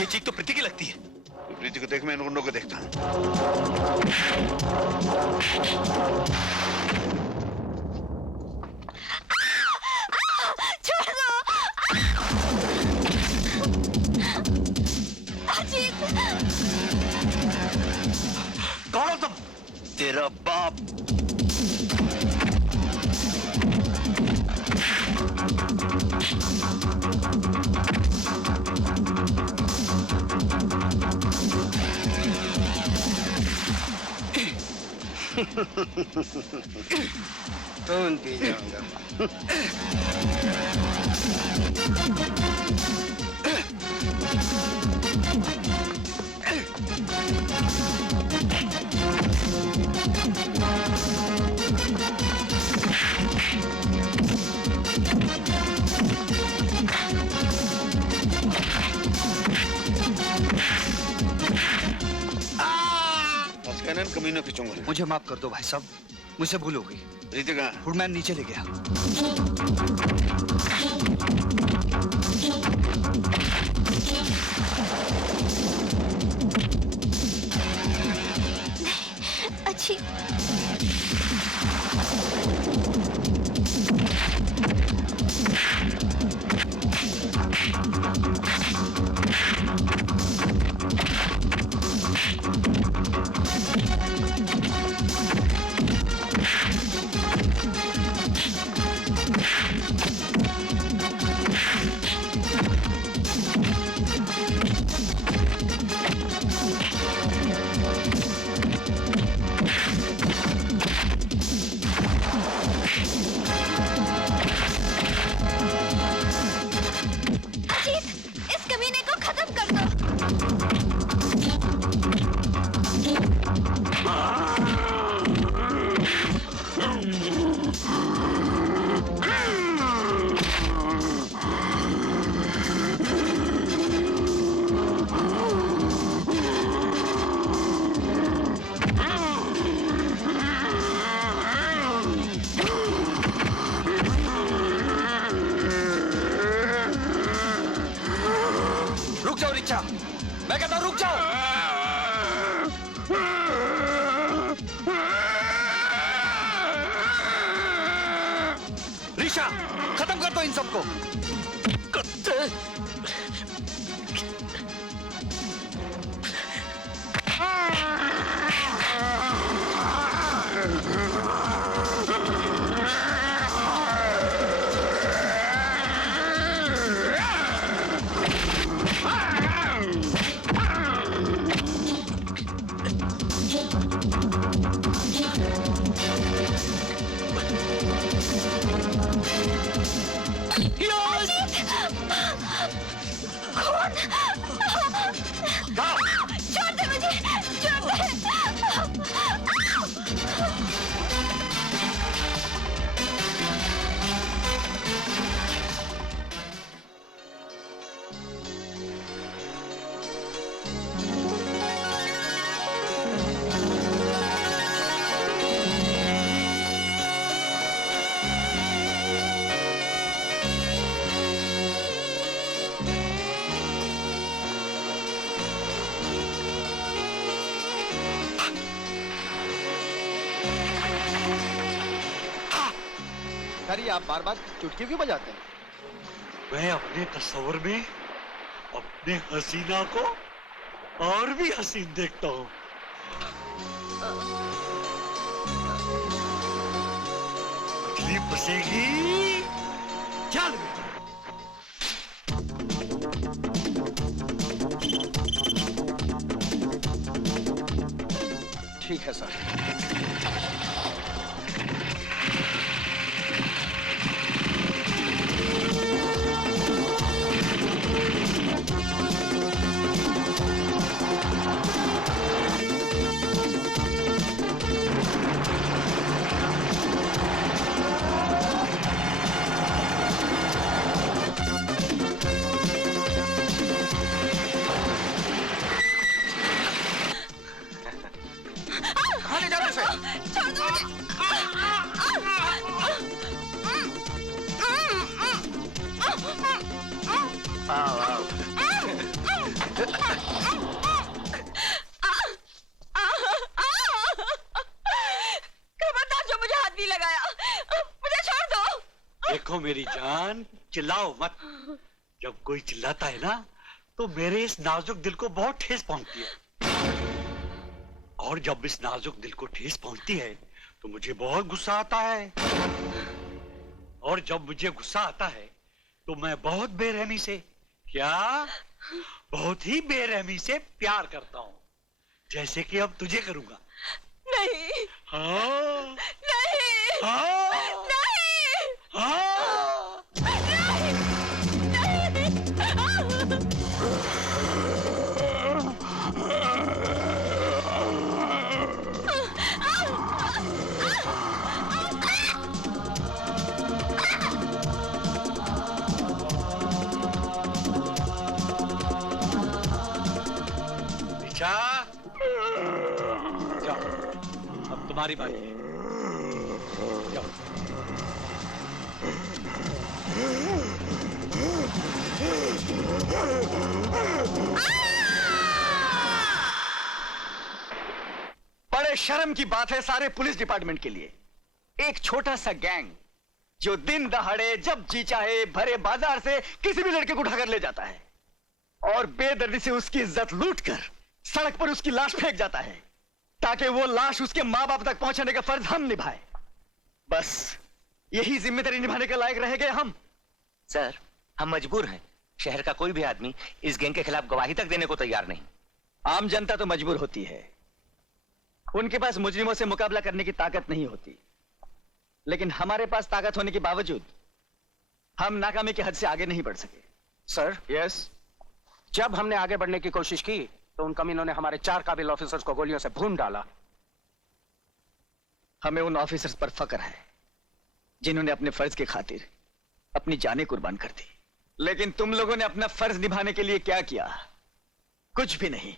ये चीख तो प्रीति की लगती है। प्रीति को देख, मैं इन गुंडों को देखता हूँ। छोड़ दो। अजीत, कौन हो तुम? तेरा बाप। कौन पी जाऊंगा? कमीनों की चुंगल। मुझे माफ कर दो भाई साहब, मुझसे भूल हो गई। प्रीति कहाँ? फूडमैन नीचे ले गया। अच्छी मैं कहता हूं रुक जाओ। ऋषा, खत्म कर दो इन सबको। छोड़ दे मुझे, छोड़ दे। अरे आप बार बार चुटकी क्यों बजाते हैं? मैं अपने तस्वर में अपने हसीना को और भी हसीन देखता हूँ। तकलीफ बसेगी। चल ठीक है सर। खबरदार जो मुझे हाथ नहीं लगाया, मुझे छोड़ दो। देखो मेरी जान, चिल्लाओ मत। जब कोई चिल्लाता है ना तो मेरे इस नाजुक दिल को बहुत ठेस पहुंचती है, और जब इस नाजुक दिल को ठेस पहुंचती है तो मुझे बहुत गुस्सा आता है, और जब मुझे गुस्सा आता है तो मैं बहुत बेरहमी से, क्या बहुत ही बेरहमी से प्यार करता हूँ, जैसे कि अब तुझे करूंगा। नहीं हाँ नहीं हाँ नहीं हाँ। निशा, जाओ, अब तुम्हारी बारी है, जाओ। बड़े शर्म की बात है सारे पुलिस डिपार्टमेंट के लिए। एक छोटा सा गैंग जो दिन दहाड़े जब जी चाहे भरे बाजार से किसी भी लड़के को उठाकर ले जाता है और बेदर्दी से उसकी इज्जत लूटकर सड़क पर उसकी लाश फेंक जाता है ताकि वो लाश उसके मां बाप तक पहुंचाने का फर्ज हम निभाए। बस यही जिम्मेदारी निभाने के लायक रह गए हम। सर, हम मजबूर हैं। शहर का कोई भी आदमी इस गैंग के खिलाफ गवाही तक देने को तैयार नहीं। आम जनता तो मजबूर होती है, उनके पास मुजरिमों से मुकाबला करने की ताकत नहीं होती, लेकिन हमारे पास ताकत होने के बावजूद हम नाकामी की हद से आगे नहीं बढ़ सके। Sir, yes. जब हमने आगे बढ़ने की कोशिश की तो उन कमीनों ने हमारे 4 काबिल ऑफिसर्स को गोलियों से भून डाला। हमें उन ऑफिसर्स पर फक्र है जिन्होंने अपने फर्ज की खातिर अपनी जानें कुर्बान कर दी, लेकिन तुम लोगों ने अपना फर्ज निभाने के लिए क्या किया? कुछ भी नहीं।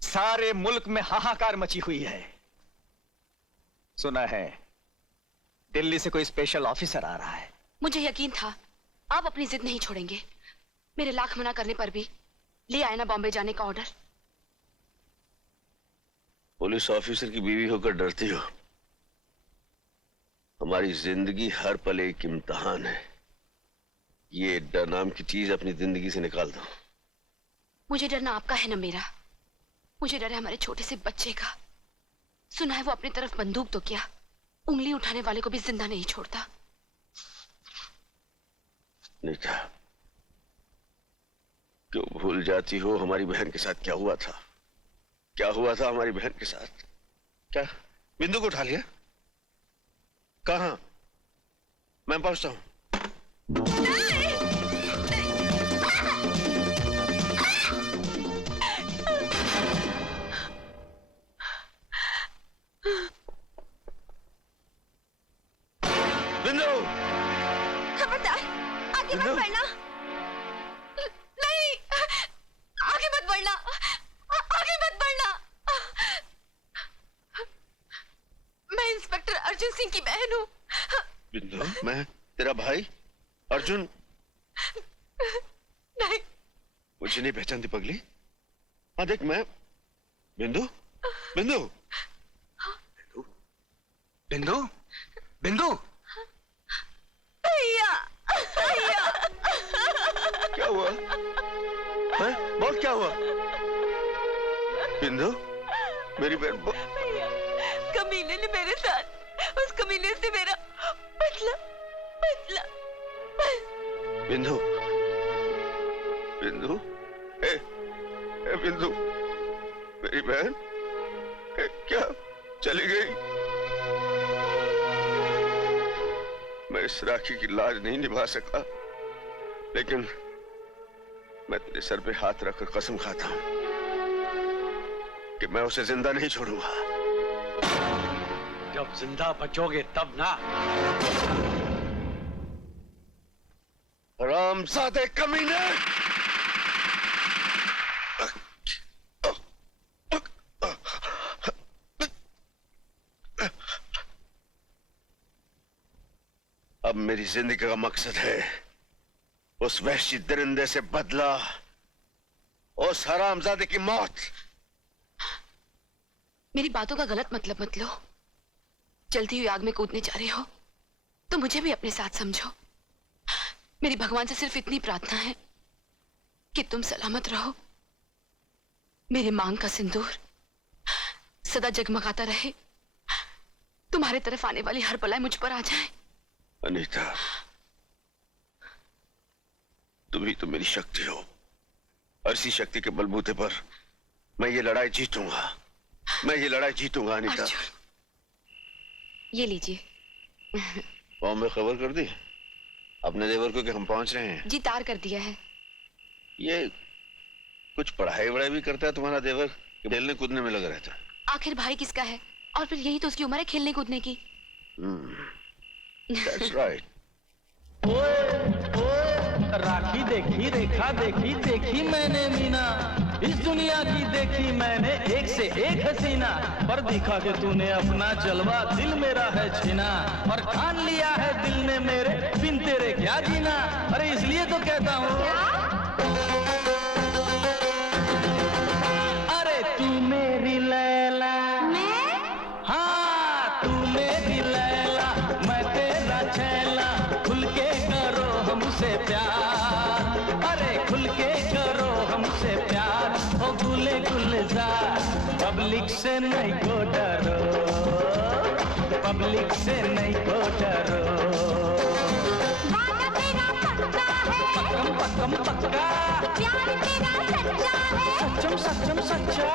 सारे मुल्क में हाहाकार मची हुई है। सुना है दिल्ली से कोई स्पेशल ऑफिसर आ रहा है। मुझे यकीन था आप अपनी जिद नहीं छोड़ेंगे। मेरे लाख मना करने पर भी ले आए ना बॉम्बे जाने का ऑर्डर। पुलिस ऑफिसर की बीवी होकर डरती हो? हमारी जिंदगी हर पल एक इम्तिहान है। ये डर नाम की चीज अपनी जिंदगी से निकाल दो। मुझे डरना आपका है ना मेरा। मुझे डर है हमारे छोटे से बच्चे का। सुना है वो अपनी तरफ बंदूक तो क्या, उंगली उठाने वाले को भी जिंदा नहीं छोड़ता। नीता, क्यों भूल जाती हो हमारी बहन के साथ क्या हुआ था? क्या हुआ था हमारी बहन के साथ? क्या बिंदु को उठा लिया? कहां? मैं पहुंचता हूं। बिंदु, खबरदार आगे मत बढ़ना। नहीं, आगे मत बढ़ना, आगे मत बढ़ना। मैं इंस्पेक्टर अर्जुन सिंह की बहन हूँ। बिंदु, मैं तेरा भाई अर्जुन। नहीं, मुझे नहीं पहचानती पगली? हाँ देख, मैं बिंदु। बिंदु, बिंदु, बिंदु, भैया, भैया। क्या हुआ? हैं? बहुत क्या हुआ? बिंदु, मेरी बहन भैया, कमीने ने मेरे साथ, उस कमीने से मेरा बदला, बदला। बिंदु, बिंदु, ए बिंदु, मेरी बहन क्या चली गई? मैं इस राखी की लाज नहीं निभा सका, लेकिन मैं तेरे सर पे हाथ रखकर कसम खाता हूं कि मैं उसे जिंदा नहीं छोड़ूंगा। जब जिंदा बचोगे तब ना। रामजादे कमीने! अब मेरी जिंदगी का मकसद है उस वहशी दरिंदे से बदला उस हरामजादे की मौत। मेरी बातों का गलत मतलब मत लो। जलती हुई आग में कूदने जा रहे हो तो मुझे भी अपने साथ समझो। मेरी भगवान से सिर्फ इतनी प्रार्थना है कि तुम सलामत रहो। मेरे मांग का सिंदूर सदा जगमगाता रहे। तुम्हारे तरफ आने वाली हर बलाई मुझ पर आ जाए। अनीता, तुम ही तो मेरी शक्ति हो और इसी शक्ति के बलबूते पर मैं ये लड़ाई जीतूंगा। मैं ये लड़ाई जीतूंगा अनीता। अर्जुन, ये लीजिए। फॉर्म में खबर कर दी अपने देवर को कि हम पहुंच रहे हैं? जी तार कर दिया है। ये कुछ पढ़ाई वढ़ाई भी करता है तुम्हारा देवर कि खेलने कूदने में लगा रहता है? आखिर भाई किसका है और फिर यही तो उसकी उम्र है खेलने कूदने की। That's right. राखी देखी, रेखा देखी, देखी मैंने मीना, इस दुनिया की देखी मैंने एक से एक हसीना, पर दिखा के तूने अपना जलवा दिल मेरा है छीना, और ठान लिया है दिल ने मेरे बिन तेरे क्या जीना। अरे इसलिए तो कहता हूँ, अरे तू मेरी लैला, हाँ तू मेरी लैला, मैं तेरा छैला, खुल के करो हमसे प्यार, अरे खुल के करो हमसे प्यार, ओ गुले गुलजार, पब्लिक से नहीं को डरो, पब्लिक से नहीं को डरो, वादा तेरा पक्का है, पक्कम पक्कम पक्का, प्यार तेरा सच्चा है, सच्चम सच्चम सच्चा,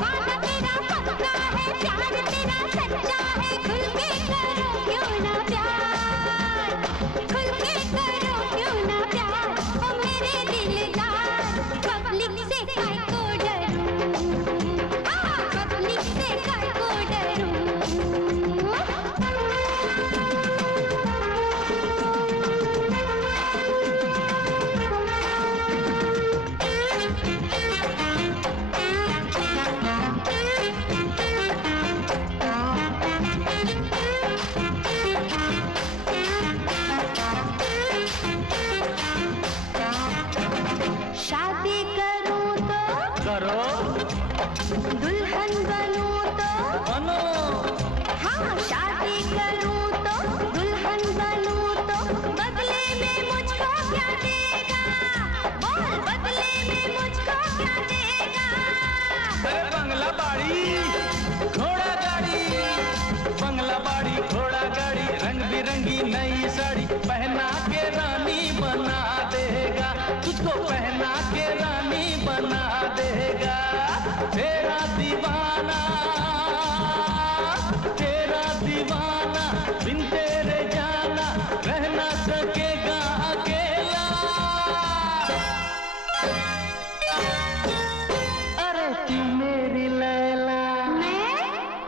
वादा तेरा पक्का है, प्यार तेरा सच्चा है, खुल के करो क्यों ना प्यार, खुल के करो क्यों ना प्यार, ओ मेरे दिलदार, पब्लिक से काहे को डरूं, पब्लिक से काहे को डरूं। शादी करूं तो करो दुल्हन बनूं तो, बनो, हाँ शादी करूं तो दुल्हन बनूं तो, बदले में मुझको क्या देगा, बोल बदले में मुझको क्या देगा। बंगला बाड़ी घोड़ा गाड़ी, बंगला बाड़ी घोड़ा गाड़ी, रंग बिरंगी नई साड़ी पहना के रानी बना देगा, तुझको पहना के रानी बना देगा, तेरा दीवाना बिन तेरे जाना रह ना सकेगा अकेला। अरे तू मेरी लैला,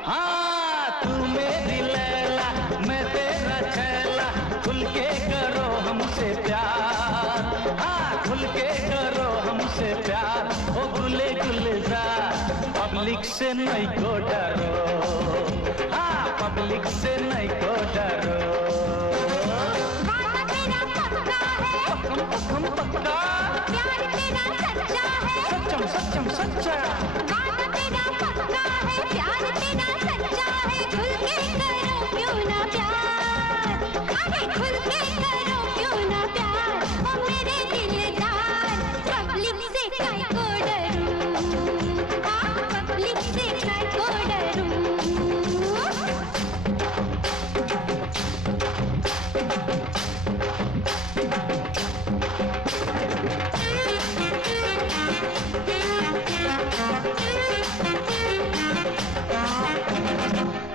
हाँ तू मेरी लैला, मैं तेरा छैला, खुल के करो हमसे प्यार, हाँ खुल के करो हमसे प्यार, ओ गुले गुलजार, पब्लिक से नहीं को डरो, हाँ पब्लिक से नहीं को डरो, वादा तेरा पक्का है, पक्कम पक्कम पक्का, प्यार तेरा सच्चा है, सच्चम सच्चम सच्चा, वादा तेरा पक्का है, प्यार तेरा सच्चा है, खुल के करो क्यों ना प्यार, अरे खुल के करो क्यों ना प्यार, ओ मेरे दिलदार, पब्लिक से काहे को डरूं, पब्लिक से काहे को डरूं।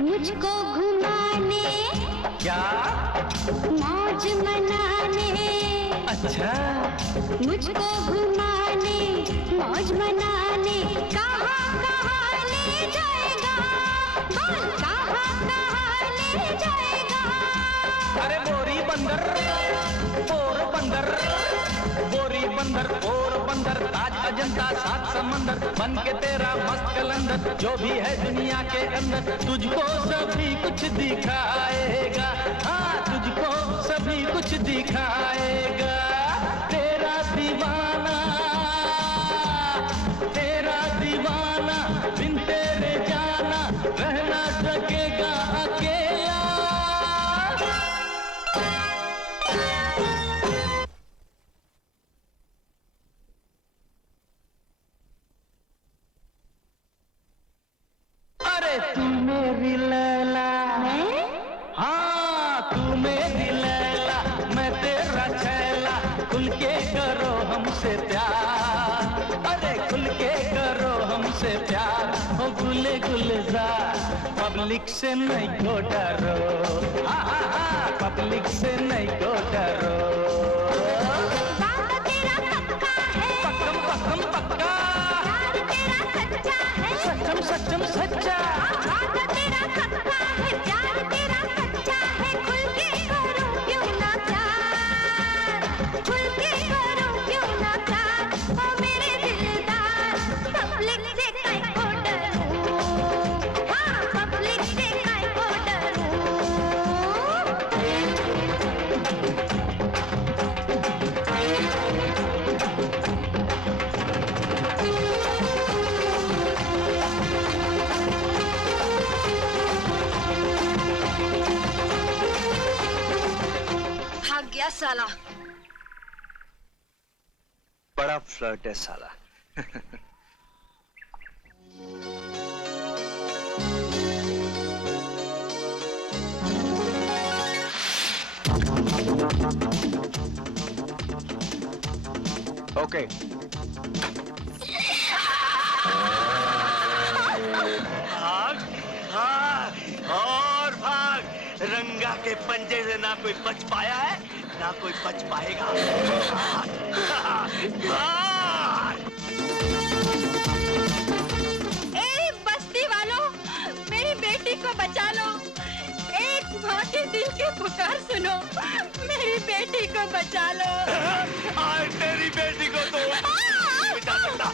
मुझको घुमाने, क्या मौज मनाने, अच्छा मुझको घुमाने, मौज मनाने, कहाँ कहाँ ले जाएगा, बोल कहाँ कहाँ ले जाएगा। अरे बोरी बंदर पोर बंदर, बोरी बंदर पोर बंदर, ताज अजंता सात समंदर, बन के तेरा मस्त कलंदर, जो भी है दुनिया के अंदर, तुझको सभी कुछ दिखाएगा, हाँ तुझको सभी कुछ दिखाएगा, तेरा दीवाना अरे तू मेरी लैला, हाँ तू मेरी लैला, मैं तेरा छैला, खुल के करो हमसे प्यार, अरे खुल के करो हमसे प्यार, ओ गुले गुलजार, पब्लिक से नहीं को डरो, हाँ हाँ हाँ पब्लिक से नहीं को डरो। वादा तेरा पक्का है, पक्कम पक्कम पक्का, प्यार तेरा सच्चा है, सच्चम सच्चम सच्चा, वादा तेरा पक्का है, प्यार तेरा सच्चा है, खुल के करो क्यों ना प्यार, खुल के करो क्यों ना प्यार, ओ मेरे दिलदार, पब्लिक से काहे को डरूं, हाँ पब्लिक से काहे को डरूं। भाग गया साला। बड़ा फ्लर्ट है साला। ओके भाग भाग और भाग, रंगा के पंजे से ना कोई बच पाया है ना कोई बच पाएगा। भाग। ए बस्ती वालों, मेरी बेटी को बचा लो, एक माँ के दिल की पुकार सुनो, मेरी बेटी को बचा लो। आज तेरी बेटी को तो बचा सकता।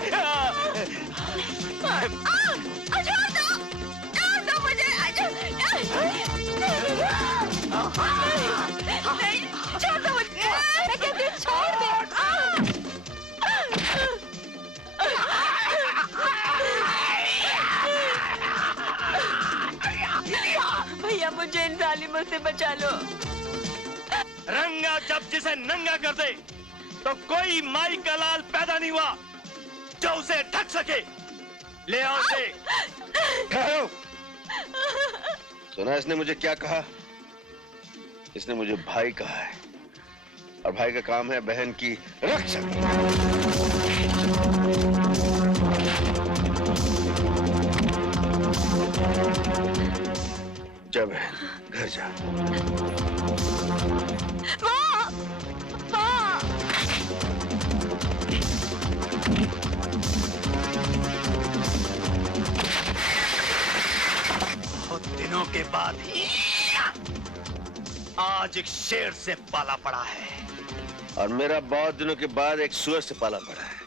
छोड़ दो मुझे, नहीं, छोड़ दो मुझे, मैं कहती हूँ छोड़ दे। भैया मुझे इन जालिमों से बचा लो। रंगा जब जिसे नंगा कर दे तो कोई माई का लाल पैदा नहीं हुआ जो उसे ढक सके। ले आओ उसे। ठहरो। सुना इसने मुझे क्या कहा? इसने मुझे भाई कहा है और भाई का काम है बहन की रक्षा। जा बहन, घर जा। बहुत दिनों के बाद आज एक शेर से पाला पड़ा है और मेरा बहुत दिनों के बाद एक सुअर से पाला पड़ा है।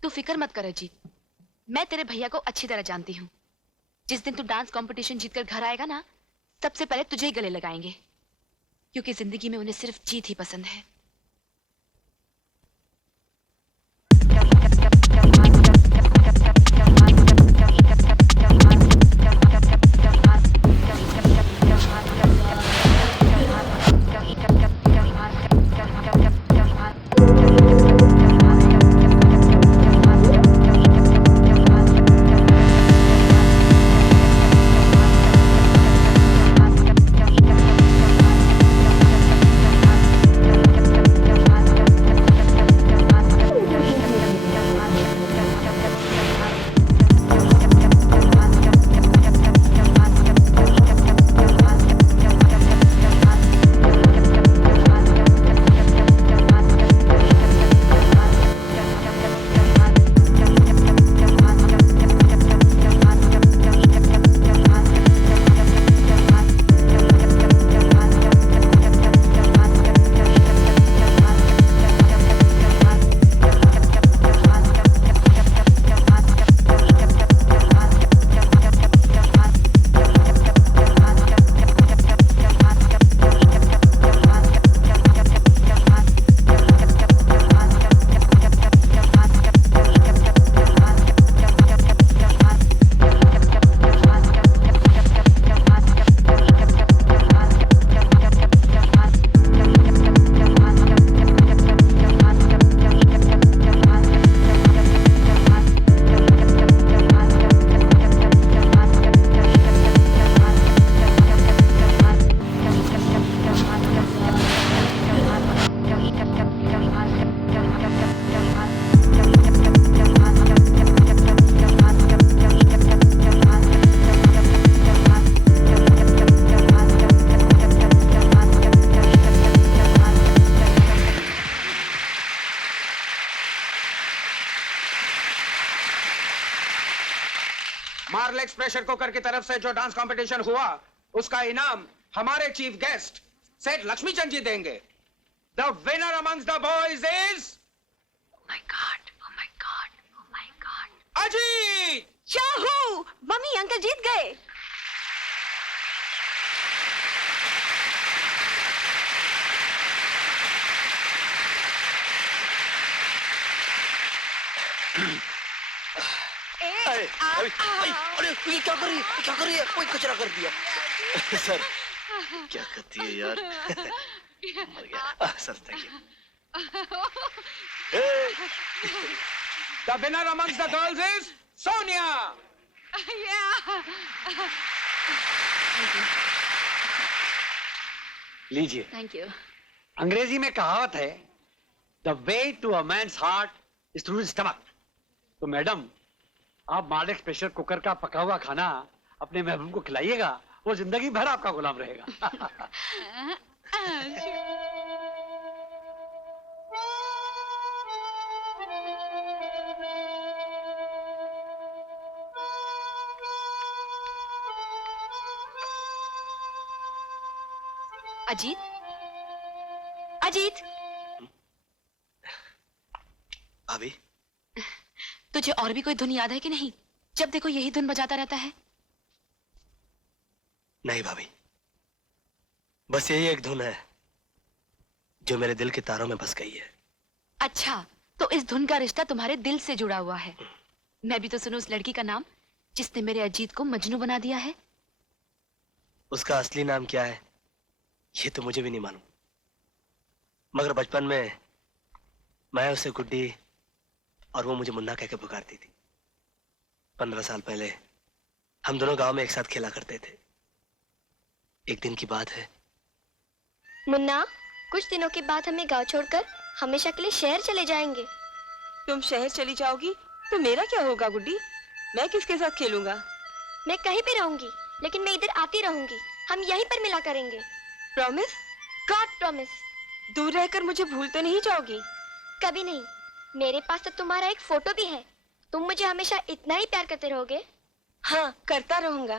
तू फिक्र मत कर अजीत, मैं तेरे भैया को अच्छी तरह जानती हूँ। जिस दिन तू डांस कंपटीशन जीतकर घर आएगा ना, सबसे पहले तुझे ही गले लगाएंगे, क्योंकि जिंदगी में उन्हें सिर्फ जीत ही पसंद है। हॉर्लिक्स प्रेशर कुकर की तरफ से जो डांस कंपटीशन हुआ उसका इनाम हमारे चीफ गेस्ट सेठ लक्ष्मीचंद जी देंगे। The winner amongst the boys is my god, oh my god, oh my god. Ajit. Yahoo! Mummy uncle जीत गए। अरे ये क्या कर रही है, क्या कर रही है? कोई कचरा कर दिया। सर क्या करती है यार। मर गया। Sir thank you. The winner amongst the girls is Sonia. लीजिए। Thank you. अंग्रेजी में कहावत है, the way to a man's heart is through stomach. तो मैडम, आप मार्लेक्स प्रेशर कुकर का पका हुआ खाना अपने महबूब को खिलाइएगा, वो जिंदगी भर आपका गुलाम रहेगा। अजीत, अजीत, भाभी, तुझे और भी कोई धुन याद है कि नहीं? जब देखो यही धुन बजाता रहता है। नहीं भाभी, बस यही एक धुन है जो मेरे दिल के तारों में बस गई है। अच्छा, तो इस धुन का रिश्ता तुम्हारे दिल से जुड़ा हुआ है। मैं भी तो सुनूं उस लड़की का नाम जिसने मेरे अजीत को मजनू बना दिया है। उसका असली नाम क्या है ये तो मुझे भी नहीं मालूम, मगर बचपन में मैं उसे गुड्डी और वो मुझे मुन्ना कह के पुकारती थी। 15 साल पहले हम दोनों गांव में एक साथ खेला करते थे। एक दिन की बात है। मुन्ना, कुछ दिनों के बाद हमें गांव छोड़कर हमेशा के लिए शहर चले जाएंगे। तुम शहर चली जाओगी तो मेरा क्या होगा गुड्डी? मैं किसके साथ खेलूंगा? मैं कहीं भी रहूंगी, लेकिन मैं इधर आती रहूंगी। हम यहीं पर मिला करेंगे। प्रॉमिस? God promise. दूर रहकर मुझे भूल तो नहीं जाओगी? कभी नहीं। मेरे पास तो तुम्हारा एक फोटो भी है। तुम मुझे हमेशा इतना ही प्यार करते रहोगे? हाँ, करता रहूंगा।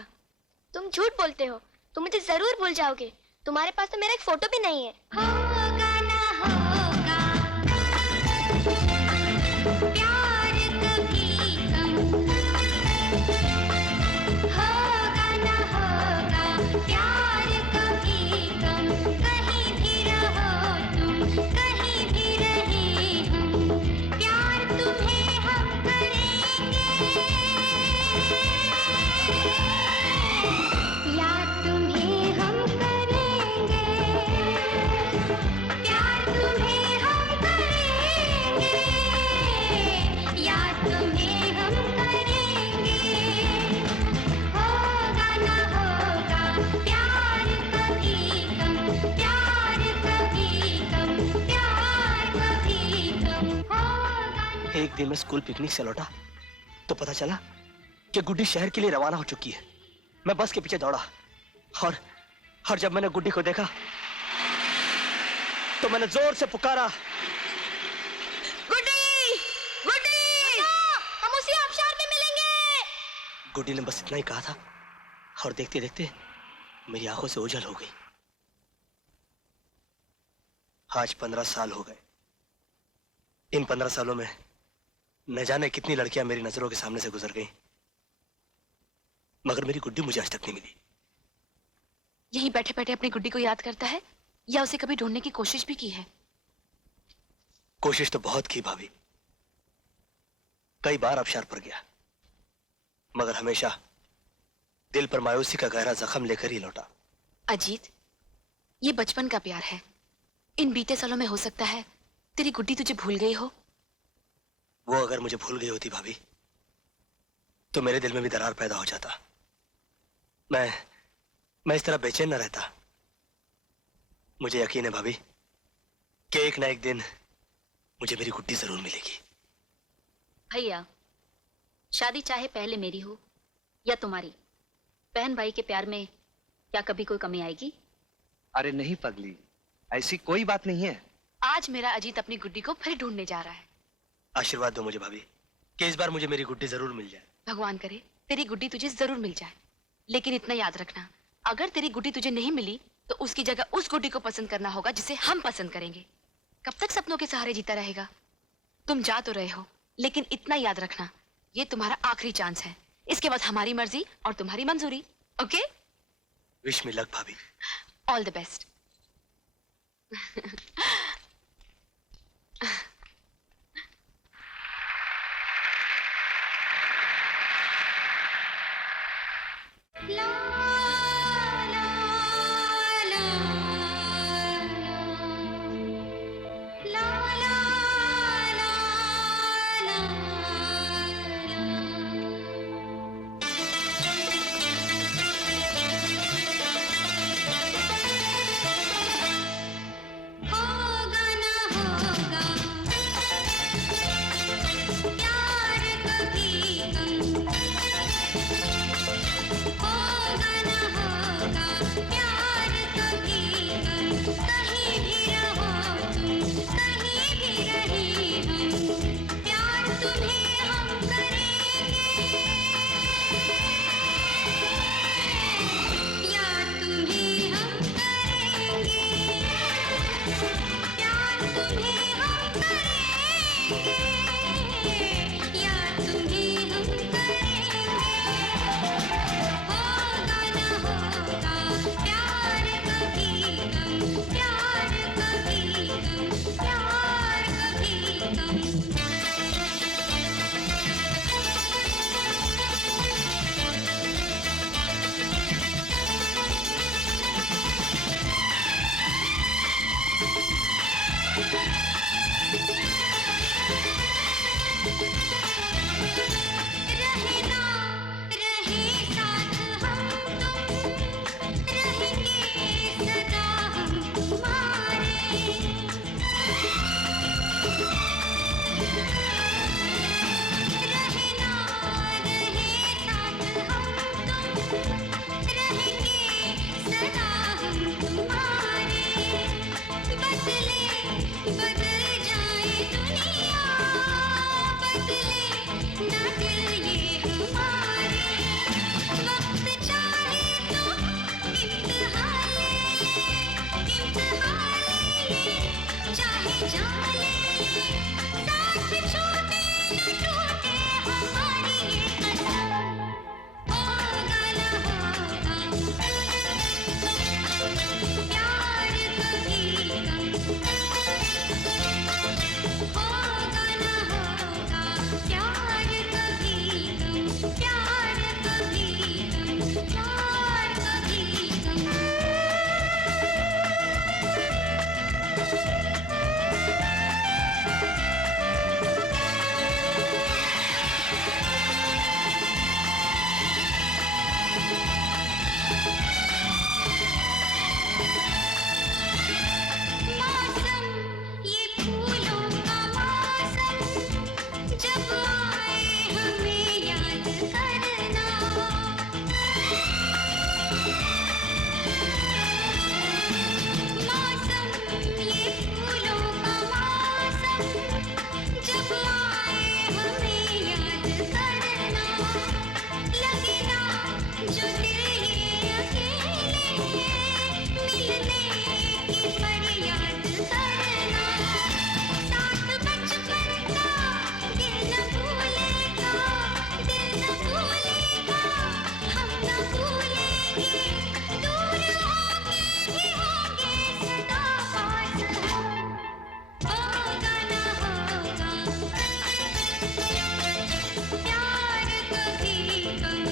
तुम झूठ बोलते हो। तुम मुझे जरूर भूल जाओगे। तुम्हारे पास तो मेरा एक फोटो भी नहीं है। होगा ना होगा प्यार कभी कम, होगा ना होगा प्यार कभी कम, कहीं भी रहो तुम, कहीं भी रहे हम, प्यार तुम्हें हम करेंगे, याद तुम्हें हम करेंगे, प्यार तुम्हें हम करेंगे, याद तुम्हें हम करेंगे, होगा ना होगा प्यार कभी कम, प्यार कभी कम, प्यार कभी कम, होगा ना। एक दिन मैं स्कूल पिकनिक से लौटा तो पता चला कि गुड्डी शहर के लिए रवाना हो चुकी है। मैं बस के पीछे दौड़ा और जब मैंने गुड्डी को देखा तो मैंने जोर से पुकारा, गुड्डी! गुड्डी! हम उसी आबशार में मिलेंगे। गुड्डी ने बस इतना ही कहा था और देखते देखते मेरी आंखों से ओझल हो गई। आज 15 साल हो गए। इन 15 सालों में न जाने कितनी लड़कियां मेरी नजरों के सामने से गुजर गईं, मगर मेरी गुड्डी मुझे आज तक नहीं मिली। यहीं बैठे बैठे अपनी गुड्डी को याद करता है या उसे कभी ढूंढने की कोशिश भी की है? कोशिश तो बहुत की भाभी, कई बार आबशार पर गया, मगर हमेशा दिल पर मायूसी का गहरा जख्म लेकर ही लौटा। अजीत, ये बचपन का प्यार है। इन बीते सालों में हो सकता है तेरी गुड्डी तुझे भूल गई हो। वो अगर मुझे भूल गई होती भाभी तो मेरे दिल में भी दरार पैदा हो जाता। मैं इस तरह बेचैन न रहता। मुझे यकीन है भाभी कि एक ना एक दिन मुझे मेरी गुड्डी जरूर मिलेगी। भैया, शादी चाहे पहले मेरी हो या तुम्हारी, बहन भाई के प्यार में क्या कभी कोई कमी आएगी? अरे नहीं पगली, ऐसी कोई बात नहीं है। आज मेरा अजीत अपनी गुड्डी को फिर ढूंढने जा रहा है। आशीर्वाद दो मुझे भाभी कि इस बार मुझे मेरी गुड्डी जरूर मिल जाए। भगवान करे तेरी गुड्डी तुझे जरूर मिल जाए, लेकिन इतना याद रखना, अगर तेरी गुड्डी तुझे नहीं मिली तो उसकी जगह उस गुड्डी को पसंद करना होगा जिसे हम पसंद करेंगे। कब तक सपनों के सहारे जीता रहेगा? तुम जा तो रहे हो, लेकिन इतना याद रखना, ये तुम्हारा आखिरी चांस है। इसके बाद हमारी मर्जी और तुम्हारी मंजूरी। ओके? विश मी लक भाभी। All the best. ला ला ला ला ला ला होगा ना होगा प्यार कभी कम, होगा ना होगा प्यार कभी कम, कहीं भी रहो तुम, कहीं भी रही हम, प्यार तुम्हें हम करेंगे, यार तुम्हें हम करेंगे, प्यार तुम्हें हम करेंगे, यार तुम्हें हम करेंगे, होगा ना होगा प्यार कभी कम, प्यार कभी कम, प्यार कभी कम। रहना रहे साथ हम तुम, रहेंगे सदा हम तुम्हारे, रहना रहे साथ हम तुम, रहेंगे सदा हम तुम्हारे, बदले बदल जाए दुनिया, बदले ना दिल ये हमारे, वक्त चाहे तो इम्तिहान ले ले, इम्तिहान ले ले, चाहे जान ले ले, साथ छूटे न टूटे हमारी ये कसम, होगा ना होगा प्यार कभी कम, होगा ना होगा प्यार कभी कम, प्यार कभी कम, प्यार कभी कम। मौसम ये फूलों का मौसम, जब आए हमें याद करना, मौसम ये फूलों का मौसम, जब आए हमें याद करना, लगे ना जो दिल ये अकेले, मिलने की फरियाद करना, साथ बचपन का दिल न भूलेगा, दिल न भूलेगा, हम न भूलेंगे, दूर होंगे भी होंगे सदा पास हम, होगा ना होगा प्यार कभी कम,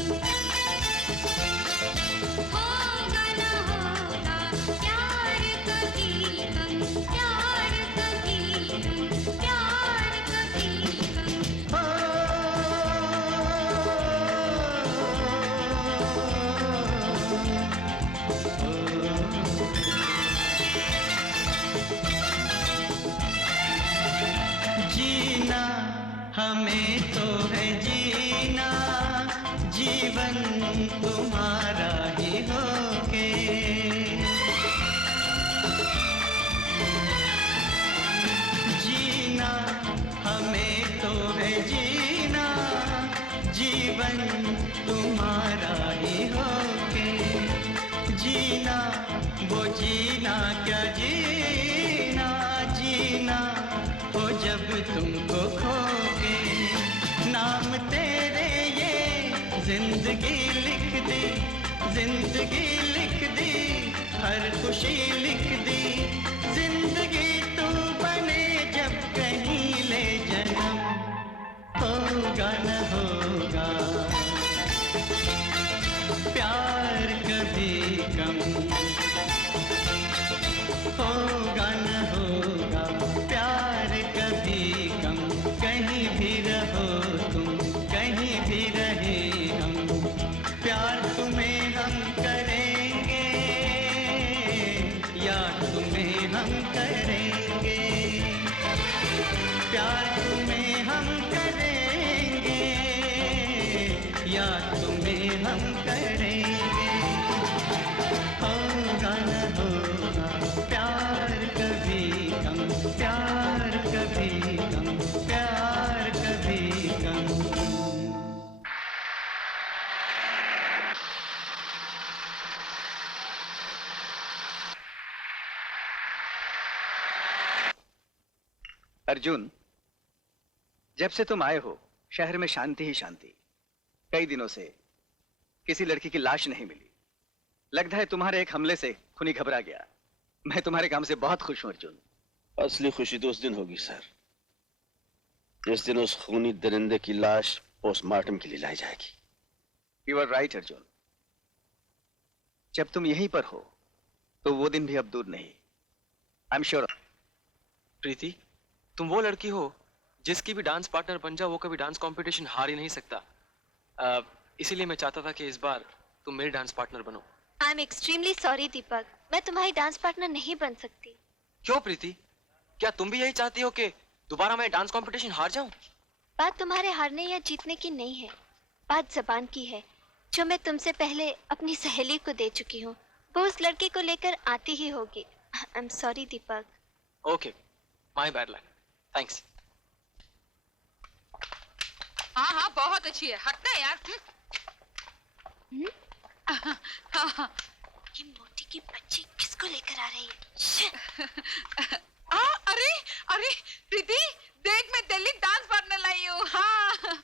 होगा ना होगा प्यार कभी कम, प्यार कभी कम, प्यार कभी कम। जीना हमें तो है जीना, जीवन तुम्हारा ही होके, जीना हमें तो है जीना, जीवन जिंदगी लिख दी, जिंदगी लिख दी, हर खुशी लिख दी। जिंदगी तू बने जब कहीं ले जन्म, होगा न होगा प्यार कभी कम, होगा न होगा प्यार कभी कम। कहीं भी रहो तुम, कहीं भी रहे हम, प्यार तुम्हें हम करेंगे, यार तुम्हें हम करेंगे, प्यार तुम्हें हम करेंगे, यार तुम्हें हम करेंगे। होगा न होगा प्यार कभी कम, प्यार कभी कम, प्यार कभी कम। अर्जुन, जब से तुम आए हो शहर में शांति ही शांति। कई दिनों से किसी लड़की की लाश नहीं मिली। लगता है तुम्हारे एक हमले से खूनी घबरा गया। मैं तुम्हारे काम से बहुत खुश हूं अर्जुन। असली खुशी तो उस दिन होगी सर, जिस दिन उस खूनी दरिंदे की लाश पोस्टमार्टम के लिए लाई जाएगी। You are right Arjun. जब तुम यहीं पर हो तो वो दिन भी अब दूर नहीं। I am sure. प्रीति, तुम वो लड़की हो जिसकी भी डांस पार्टनर बन जाओ वो कभी डांस कंपटीशन हार ही नहीं सकता। इसीलिए मैं चाहता था कि इस बार तुम मेरी डांस पार्टनर बनो। आई एम एक्सट्रीमली सॉरी दीपक, मैं तुम्हारी डांस पार्टनर नहीं बन सकती। क्यों प्रीति, क्या तुम भी यही चाहती हो कि दोबारा मैं डांस कंपटीशन हार जाऊं? बात तुम्हारे हारने या जीतने की नहीं है, बात जबान की है, जो मैं तुमसे पहले अपनी सहेली को दे चुकी हूँ। वो उस लड़के को लेकर आती ही होगी। I am sorry Deepak. Okay, my bad luck, thanks. हाँ हाँ बहुत अच्छी है, हटना यार। ये मोटी की बच्ची किसको लेकर आ रही है? अरे अरे प्रीति, देख मैं दिल्ली डांस पार्टनर लाई हूँ। हाँ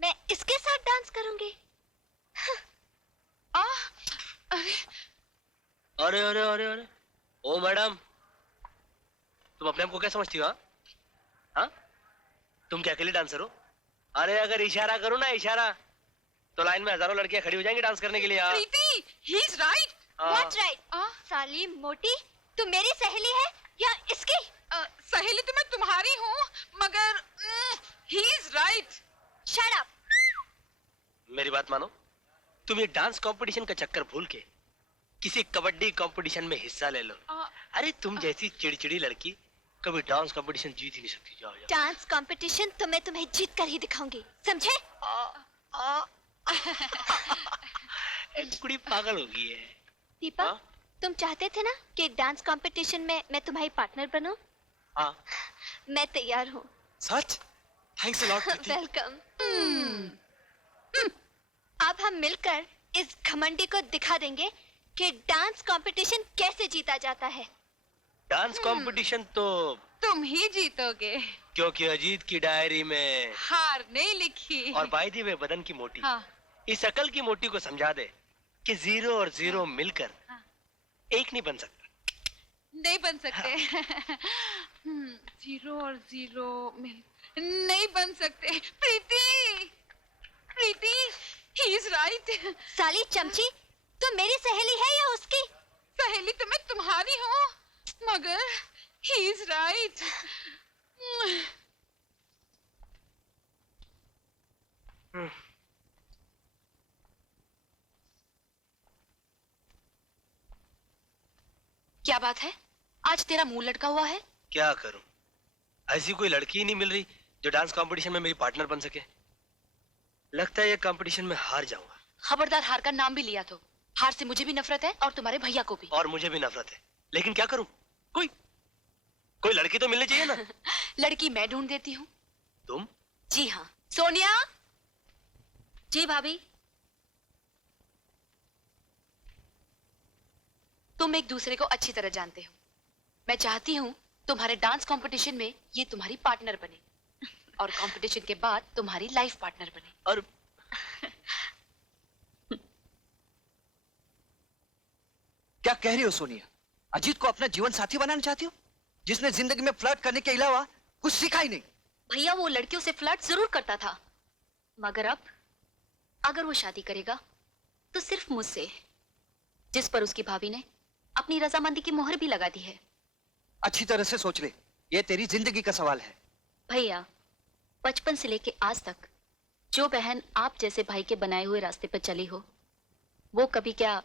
मैं इसके साथ डांस करूंगी। अरे अरे अरे अरे, ओ मैडम, तुम अपने आप को क्या समझती हो? हाँ, तुम क्या अकेली डांसर हो? अरे अगर इशारा करो ना इशारा, तो लाइन में हजारों लड़कियां खड़ी हो जाएंगी डांस करने के लिए। हाँ। प्रीति, he is right. What right? साली मोटी, तू मेरी सहेली है या इसकी? सहेली तो मैं तुम्हारी हूँ, मगर he is right. Shut up. मेरी बात मानो, तुम ये डांस कंपटीशन का चक्कर भूल के किसी कबड्डी कंपटीशन में हिस्सा ले लो। अरे तुम जैसी चिड़चिड़ी लड़की कभी डांस कंपटीशन जीत ही नहीं सकती। जाओ जाओ। डांस कंपटीशन तो मैं तुम्हें जीत कर ही दिखाऊंगी, समझे? एक कुड़ी पागल हो गई है। दीपक, तुम चाहते थे ना कि डांस कंपटीशन में मैं तुम्हारी पार्टनर बनूं? हाँ। मैं तैयार हूँ। सच? Thanks a lot Preeti. Welcome. अब हम मिलकर इस घमंडी को दिखा देंगे कि डांस कंपटीशन कैसे जीता जाता है। डांस कंपटीशन तो तुम ही जीतोगे, क्योंकि अजीत की डायरी में हार नहीं लिखी। और बाई दी वे बदन की मोटी। हाँ। इस अकल की मोटी को समझा दे कि जीरो और जीरो मिलकर एक नहीं बन सकता। नहीं बन सकते। जीरो और जीरो मिल नहीं बन सकते। प्रीति, प्रीति, he is right. साली चमची, तुम मेरी सहेली है या उसकी? सहेली तो मैं तुम्हारी हूँ, मगर he is right. क्या बात है, आज तेरा मुंह लटका हुआ है? क्या करूं, ऐसी कोई लड़की ही नहीं मिल रही जो डांस कंपटीशन में मेरी पार्टनर बन सके। लगता है ये कंपटीशन में हार जाऊंगा। खबरदार हार का नाम भी लिया तो। हार से मुझे भी नफरत है और तुम्हारे भैया को भी। और मुझे भी नफरत है, लेकिन क्या करूं? कोई लड़की तो मिलनी चाहिए ना। लड़की मैं ढूंढ देती हूँ। तुम? जी हाँ। सोनिया। जी भाभी। तुम एक दूसरे को अच्छी तरह जानते हो। मैं चाहती हूँ तुम्हारे डांस कंपटीशन में ये तुम्हारी पार्टनर बने और कंपटीशन के बाद तुम्हारी लाइफ पार्टनर बने। और क्या कह रही हो सोनिया? अजीत को अपना जीवन साथी बनाना चाहती हो, जिसने जिंदगी में फ्लर्ट करने के अलावा कुछ सीखा ही नहीं? भैया वो लड़कियों से फ्लर्ट जरूर करता था, मगर अब अगर वो शादी करेगा तो सिर्फ मुझसे, जिस पर उसकी भाभी ने अपनी रजामंदी की मोहर भी लगा दी है। अच्छी तरह से सोच ले, ये तेरी जिंदगी का सवाल है। भैया बचपन से लेके आज तक जो बहन आप जैसे भाई के बनाए हुए रास्ते पर चली हो, वो कभी क्या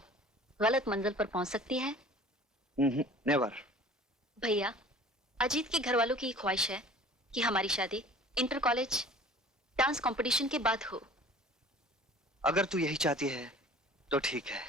गलत मंजिल पर पहुंच सकती है? नेवर। भैया अजीत के घर वालों की ख्वाहिश है कि हमारी शादी इंटर कॉलेज डांस कंपटीशन के बाद हो। अगर तू यही चाहती है तो ठीक है।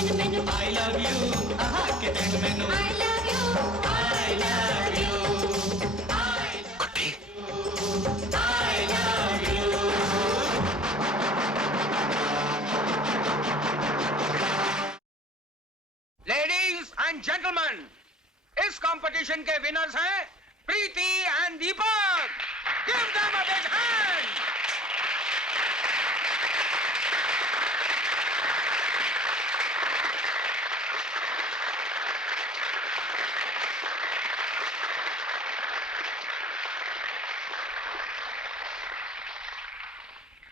तेन मैनू I love you, आहा के तेन मैनू I love you, I love you, Guddi I love you. Ladies and gentleman, इस कंपटीशन के विनर्स हैं Preeti and Deepak. Give them a big hand.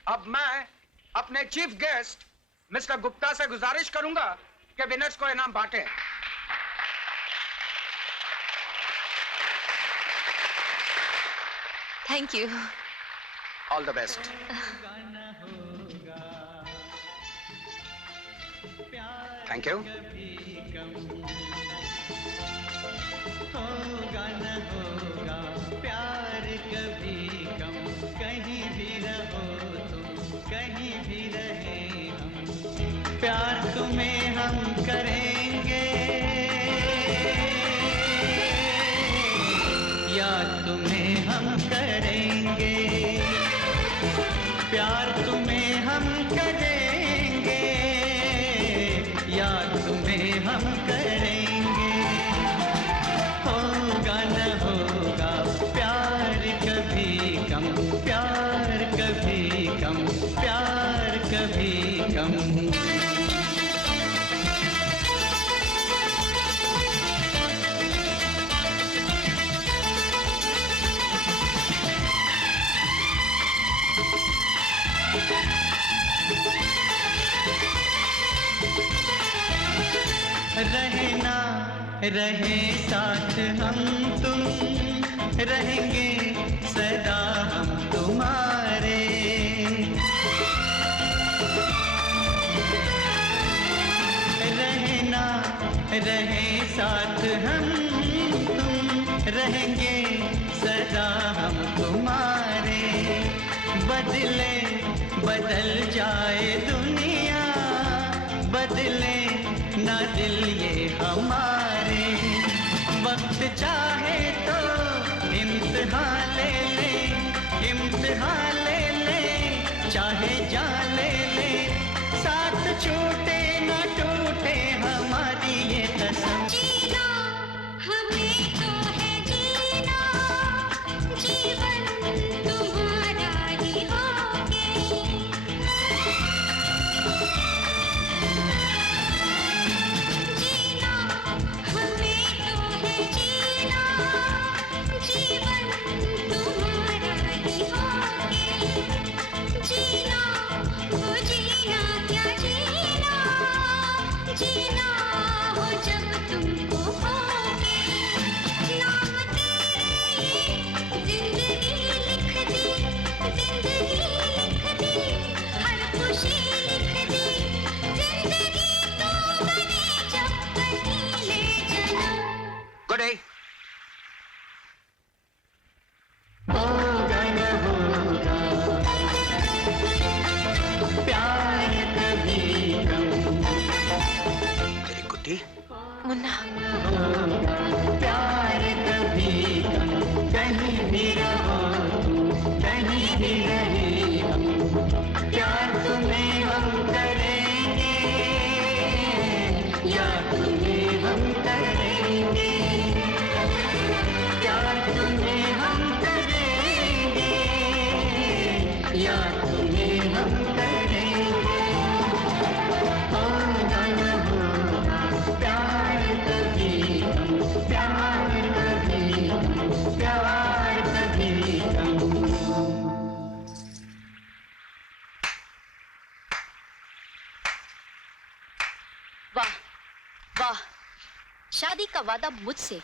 अब मैं अपने चीफ गेस्ट मिस्टर गुप्ता से गुजारिश करूंगा कि विनर्स को इनाम बांटे. Thank you. All the best. Thank you. होगा न होगा प्यार कभी कम, कहीं भी रहो तुम, कहीं भी रहे हम, प्यार तुम्हें हम करेंगे, याद तुम्हें हम करेंगे, प्यार तुम्हें हम करेंगे, याद तुम्हें हम करेंगे, होगा न होगा प्यार कभी कम, प्यार कभी कम, प्यार कभी कम। रहे ना रहे साथ हम तुम, रहेंगे सदा हम तुम्हारे, रहे ना रहे साथ हम तुम, रहेंगे सदा हम तुम्हारे, बदले बदल जाए दुनिया, बदले ना दिल ये हमारे, वक्त चाहे तो इम्तिहान ले ले, इम्तिहान ले ले, चाहे जान ले ले, साथ छूटे ना टूटे हमारी ये कसम। जीना हमें तो है जीना, जीवन तुम्हारा ही होगे, जीना हमें तो है जीना, जीवन तुम्हारा ही होगे, जीना हो जीना क्या जीना, जीना हो जब तुमको होगे, नाम तेरे जिंदगी लिख दी, जिंदगी लिख दी, हर खुशी लिख दी, जिंदगी तो बने जब कहीं ले चलो। Good day. होगा न होगा प्यार कभी कम, मेरी गुड्डी मुन्ना होगा प्यार कभी कम, कहीं भी रहो तुम, कहीं भी रहे हम, प्यार तुम्हें हम करेंगे, याद तुम्हें हम करेंगे, प्यार तुम्हें हम करेंगे, याद तुम्हें हम करेंगे, होगा न होगा प्यार कभी कम, प्यार कभी कम, प्यार कभी कम। वाह वाह, शादी का वादा मुझसे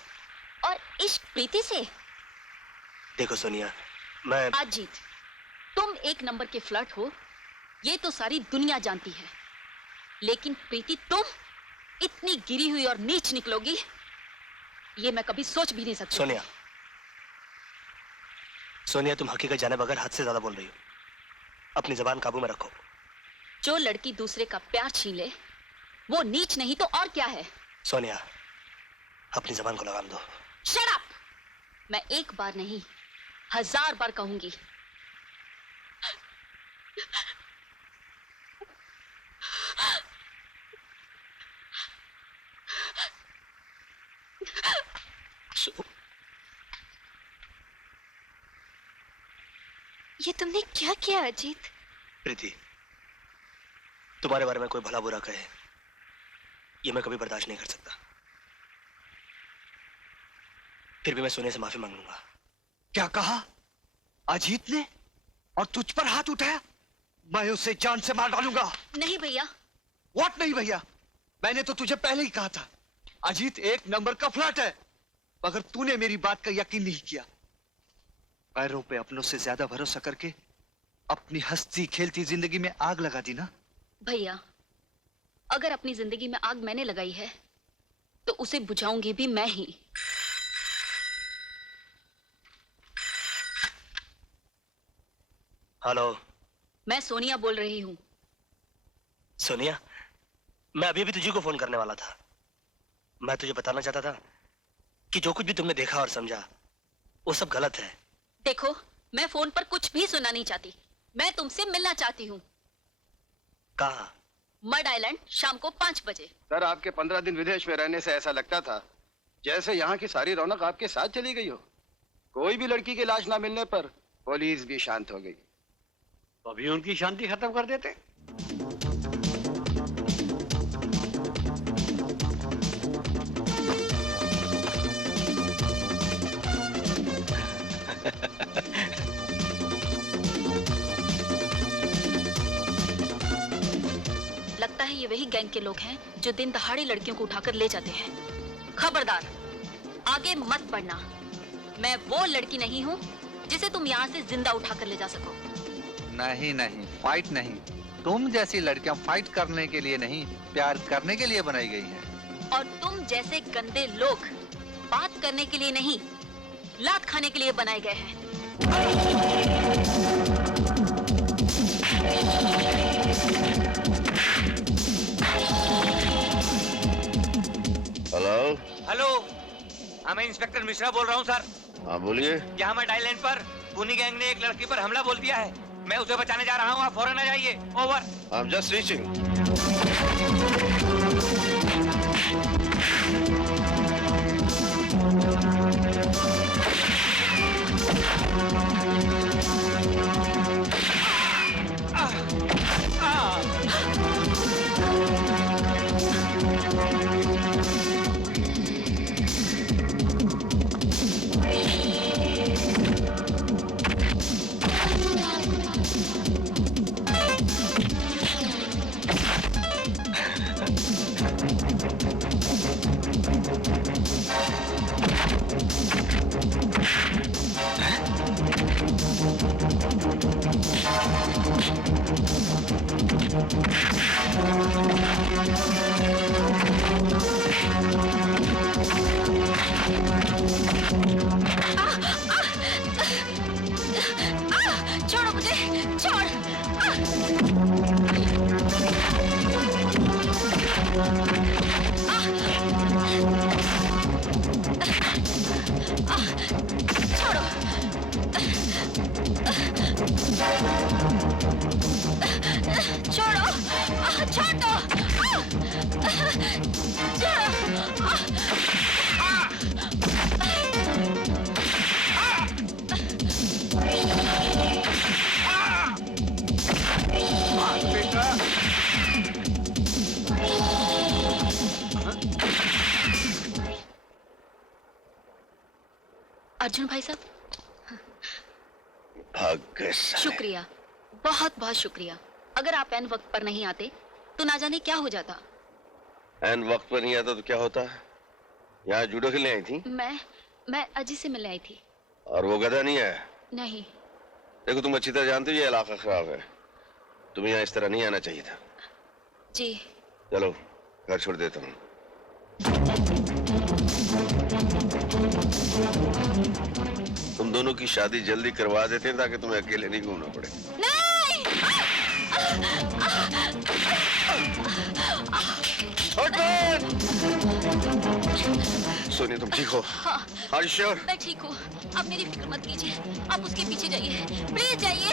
और इश्क प्रीति से। देखो सोनिया, मैं आज जीत, तुम एक नंबर के फ्लर्ट हो, ये तो सारी दुनिया जानती है, लेकिन प्रीति तुम इतनी गिरी हुई और नीच निकलोगी, ये मैं कभी सोच भी नहीं सकती। सोनिया, सोनिया तुम हकीकत जाने बगैर हद से ज्यादा बोल रही हो. अपनी जबान काबू में रखो. जो लड़की दूसरे का प्यार छीन ले, वो नीच नहीं तो और क्या है? सोनिया, अपनी जबान को लगाम दो। Shut up! मैं एक बार नहीं 1000 बार कहूंगी। ये तुमने क्या किया अजीत? प्रीति, तुम्हारे बारे में कोई भला बुरा कहे, ये मैं कभी बर्दाश्त नहीं कर सकता। फिर भी मैं सोने से माफी मांग लूंगा। क्या कहा? अजीत ने? और तुझ पर हाथ उठाया? मैं उसे जान से मार डालूंगा। नहीं भैया। व्हाट नहीं भैया? मैंने तो तुझे पहले ही कहा था, अजीत एक नंबर का फ्लर्ट है, मगर तूने मेरी बात का यकीन नहीं किया। पैरों पे अपनों से ज्यादा भरोसा करके अपनी हंसती खेलती जिंदगी में आग लगा दी ना। भैया, अगर अपनी जिंदगी में आग मैंने लगाई है तो उसे बुझाऊंगी भी मैं ही। हेलो, मैं सोनिया बोल रही हूँ। सोनिया, मैं अभी भी तुझे को फोन करने वाला था। मैं तुझे बताना चाहता था कि जो कुछ भी तुमने देखा और समझा वो सब गलत है। देखो, मैं फोन पर कुछ भी सुनना नहीं चाहती। मैं तुमसे मिलना चाहती हूँ। कहाँ? मड आइलैंड, शाम को 5 बजे। सर, आपके 15 दिन विदेश में रहने से ऐसा लगता था जैसे यहाँ की सारी रौनक आपके साथ चली गई हो। कोई भी लड़की की लाश ना मिलने पर पुलिस भी शांत हो गई। तो अभी उनकी शांति खत्म कर देते। लगता है ये वही गैंग के लोग हैं जो दिन दहाड़े लड़कियों को उठाकर ले जाते हैं। खबरदार, आगे मत बढ़ना। मैं वो लड़की नहीं हूँ जिसे तुम यहाँ से जिंदा उठाकर ले जा सको। नहीं नहीं, फाइट नहीं। तुम जैसी लड़कियां फाइट करने के लिए नहीं, प्यार करने के लिए बनाई गई हैं। और तुम जैसे गंदे लोग बात करने के लिए नहीं, लात खाने के लिए बनाए गए हैं। हेलो हेलो, हाँ मैं इंस्पेक्टर मिश्रा बोल रहा हूँ सर। हाँ बोलिए। यहाँ मड आइलैंड पर पुनी गैंग ने एक लड़की पर हमला बोल दिया है। मैं उसे बचाने जा रहा हूँ, आप फौरन आ जाइए। Over. I am just reaching. छोड़ो मुझे, छोड़। छोड़ो। छोड़ो, छोड़ दो। अर्जुन भाई साहब, भाग गए साले। शुक्रिया, बहुत बहुत शुक्रिया। अगर आप एन वक्त पर नहीं आते तो ना जाने क्या हो जाता। एन वक्त पर नहीं आता तो क्या होता? यहाँ जूडो खेलने आई थी? मैं अजी से मिलने आई थी। और वो गधा नहीं आया? नहीं। देखो, तुम अच्छी तरह जानते हो ये इलाका खराब है। तुम्हें यहाँ इस तरह नहीं आना चाहिए था। जी। चलो घर छोड़ देता हूँ। तुम दोनों की शादी जल्दी करवा देते हैं ताकि तुम्हें अकेले नहीं घूमना पड़े। नहीं! सोनिया तुम ठीक हो? हाँ Are you sure? मैं ठीक हूँ। आप मेरी फिक्र मत कीजिए। आप उसके पीछे जाइए, प्लीज जाइए।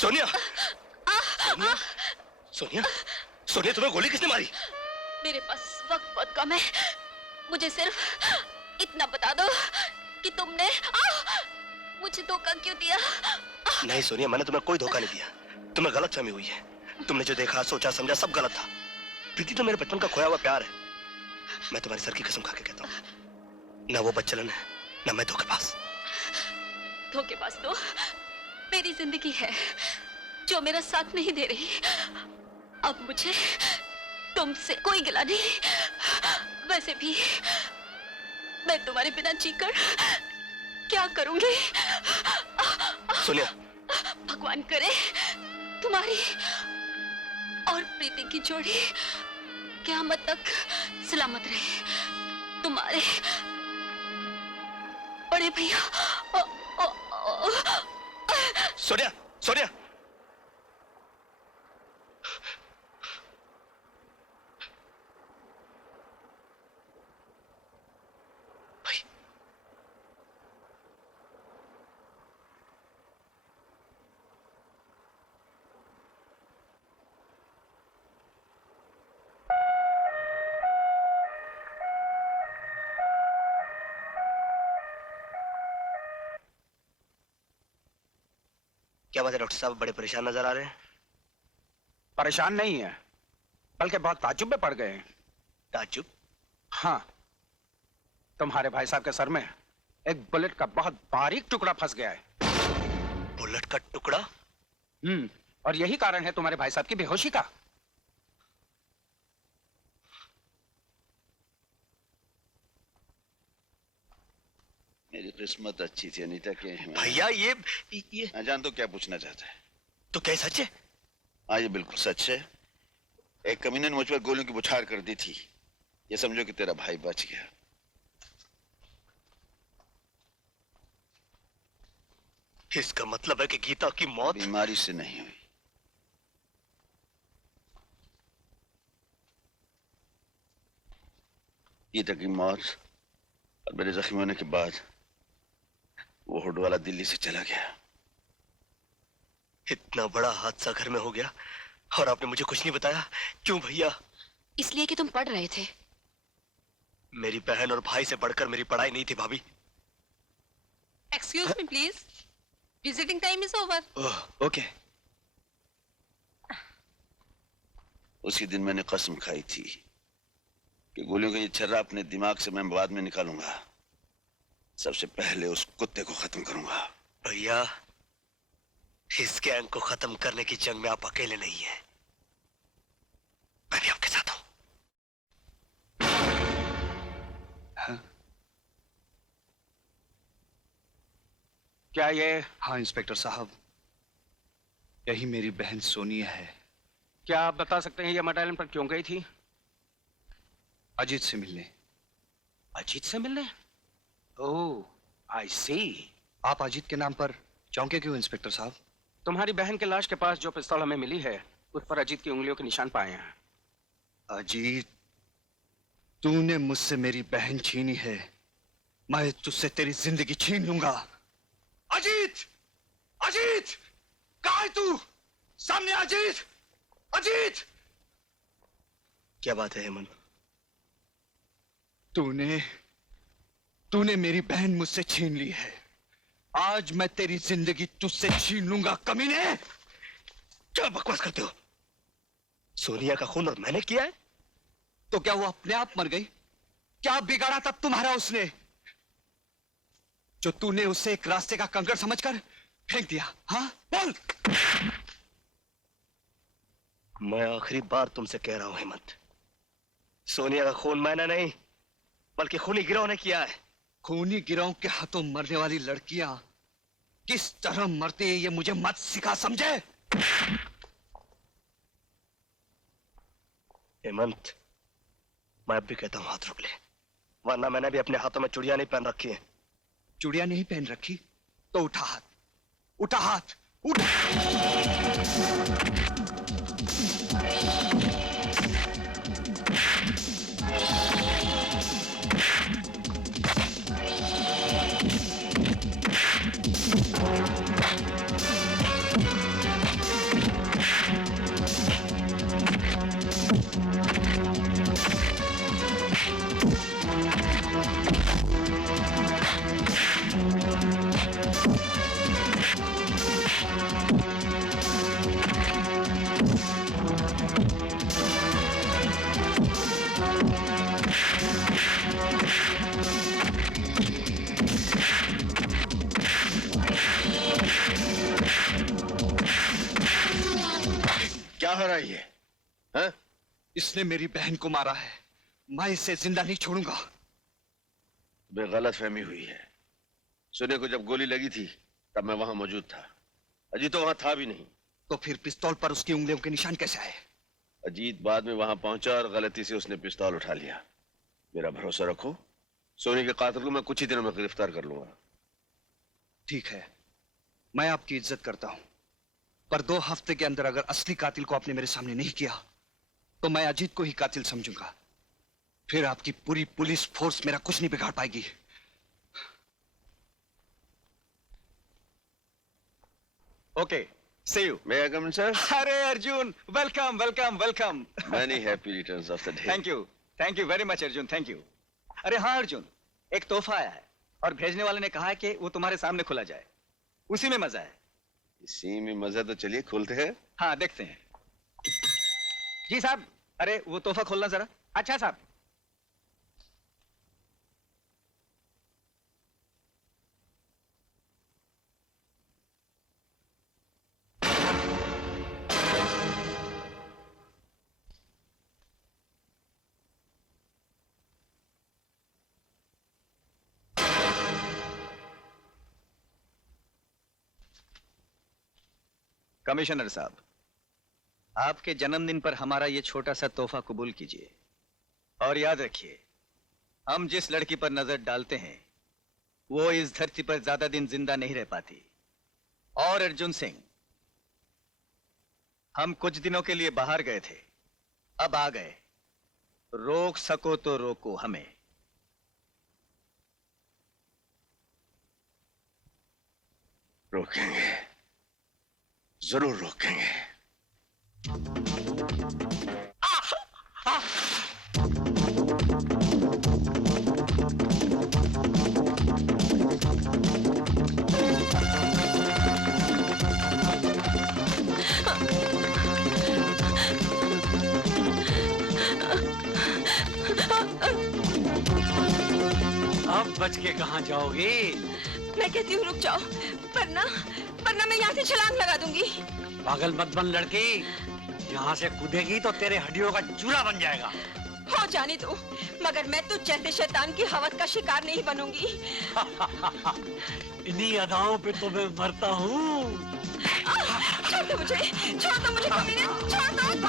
सोनिया, सोनिया, सोनिया, सोनिया तुम्हें गोली किसने मारी? मेरे पास वक्त बहुत कम है। मुझे सिर्फ इतना बता दो कि तुमने मुझे धोखा क्यों दिया? नहीं सोनिया, मैंने तुम्हें कोई धोखा नहीं दिया। तुम्हें गलतफहमी हुई है। तुमने जो देखा, सोचा, समझा सब गलत था। प्रीति तो मेरे बचपन का खोया हुआ प्यार है। मैं तुम्हारी सर की कसम खा के कहता हूँ, ना वो बच्चलन है, ना मैं धोखेबाज। धोखेबाज तो मेरी जिंदगी है जो मेरा साथ नहीं दे रही। अब मुझे तुमसे कोई गिला नहीं। वैसे भी मैं तुम्हारे बिना जीकर क्या करूंगी? सोनिया, भगवान करे तुम्हारी और प्रीति की जोड़ी क़यामत तक सलामत रहे। तुम्हारे बड़े भैया। सोनिया, सोनिया, क्या बात है डॉक्टर साहब, बड़े परेशान नजर आ रहे हैं। परेशान नहीं है, बल्कि बहुत ताज्जुब में पड़ गए हैं। ताज्जुब? हाँ, तुम्हारे भाई साहब के सर में एक बुलेट का बहुत बारीक टुकड़ा फंस गया है। बुलेट का टुकड़ा? और यही कारण है तुम्हारे भाई साहब की बेहोशी का। मेरी किस्मत अच्छी थी अनीता के। भैया ये मैं जान तो क्या पूछना चाहता है। तो क्या सच है? हाँ ये बिल्कुल सच है। एक कमीने ने मुझ पर गोलियों की बौछार कर दी थी। ये समझो कि तेरा भाई बच गया। इसका मतलब है कि गीता की मौत बीमारी से नहीं हुई। गीता की मौत और मेरे जख्मी होने के बाद वो हुड वाला दिल्ली से चला गया। इतना बड़ा हादसा घर में हो गया और आपने मुझे कुछ नहीं बताया। क्यों भैया? इसलिए कि तुम पढ़ रहे थे। मेरी बहन और भाई से बढ़कर मेरी पढ़ाई नहीं थी भाभी। Excuse me, please. Visiting time is over. Okay. उसी दिन मैंने कसम खाई थी कि गोलियों का ये छर्रा अपने दिमाग से मैं बाद में निकालूंगा। सबसे पहले उस कुत्ते को खत्म करूंगा। भैया, इस गैंग को खत्म करने की जंग में आप अकेले नहीं हैं। मैं भी आपके साथ हूं। क्या ये? हाँ इंस्पेक्टर साहब, यही मेरी बहन सोनिया है। क्या आप बता सकते हैं ये मर्डर आइलैंड पर क्यों गई थी? अजीत से मिलने। अजीत से मिलने? ओह, आई सी। आप अजीत के नाम पर चौंके क्यों इंस्पेक्टर साहब? तुम्हारी बहन के लाश के पास जो पिस्तौल हमें मिली है उस पर अजीत की उंगलियों के निशान पाए हैं। अजीत, तूने मुझसे मेरी बहन छीनी है, मैं तुझसे तेरी जिंदगी छीन लूंगा। अजीत! अजीत! कहाँ है तू? सामने अजीत! अजीत! क्या बात है हेमंत? तूने मेरी बहन मुझसे छीन ली है। आज मैं तेरी जिंदगी तुझसे छीन लूंगा कमीने। क्या बकवास करते हो? सोनिया का खून और मैंने किया है? तो क्या वो अपने आप मर गई? क्या बिगाड़ा तब तुम्हारा उसने, जो तूने उसे एक रास्ते का कंकड़ समझकर फेंक दिया? हाँ बोल। मैं आखिरी बार तुमसे कह रहा हूं हेमंत, सोनिया का खून मैंने नहीं बल्कि खूनी गिरोह ने किया है। खूनी गिरोह के हाथों मरने वाली लड़कियां किस तरह मरती है ये मुझे मत सिखा, समझे? हेमंत, मैं अब भी कहता हूं हाथ रोक ले, वरना मैंने भी अपने हाथों में चूड़ियां नहीं पहन रखी हैं। चूड़ियां नहीं पहन रखी तो उठा हाथ, उठा हाथ, उठा। क्या हो रहा है ये? हाँ? इसने मेरी बहन को मारा है, मैं इसे जिंदा नहीं छोड़ूंगा। तुम्हें गलत फहमी हुई है। सोनिया को जब गोली लगी थी तब मैं वहां मौजूद था। अजीत तो वहां था भी नहीं। तो फिर पिस्तौल पर उसकी उंगलियों के निशान कैसे आए? अजीत बाद में वहां पहुंचा और गलती से उसने पिस्तौल उठा लिया। मेरा भरोसा रखो, सोनी के कातिल को मैं कुछ ही दिनों में गिरफ्तार कर लूंगा। ठीक है, मैं आपकी इज्जत करता हूं, पर 2 हफ्ते के अंदर अगर असली कातिल को आपने मेरे सामने नहीं किया तो मैं अजीत को ही कातिल समझूंगा। फिर आपकी पूरी पुलिस फोर्स मेरा कुछ नहीं बिगाड़ पाएगी। Okay, see you. May I come in, sir? अरे Arjun, welcome welcome welcome. Many happy returns of the day. Thank you very much Arjun, thank you. अरे हाँ अर्जुन, एक तोहफा आया है और भेजने वाले ने कहा है कि वो तुम्हारे सामने खुला जाए, उसी में मजा है। इसी में मजा तो चलिए खोलते हैं। हाँ देखते हैं। जी साहब, अरे वो तोहफा खोलना जरा। अच्छा साहब। कमिश्नर साहब, आपके जन्मदिन पर हमारा ये छोटा सा तोहफा कबूल कीजिए और याद रखिए, हम जिस लड़की पर नजर डालते हैं वो इस धरती पर ज्यादा दिन जिंदा नहीं रह पाती। और अर्जुन सिंह, हम कुछ दिनों के लिए बाहर गए थे, अब आ गए, रोक सको तो रोको हमें। रोकेंगे, जरूर रोकेंगे। अब बच के कहाँ जाओगे? मैं कहती हूँ रुक जाओ, वरना मैं यहाँ से छलांग लगा दूंगी। पागल मत बन लड़की, यहाँ से कूदेगी तो तेरे हड्डियों का चूरा बन जाएगा। हो जाने दो, मगर मैं तो जैसे शैतान की हवस का शिकार नहीं बनूंगी। इन्हीं अदाओं पे तो मैं मरता हूँ। छोड़ दो मुझे, कमीने, छोड़ दो।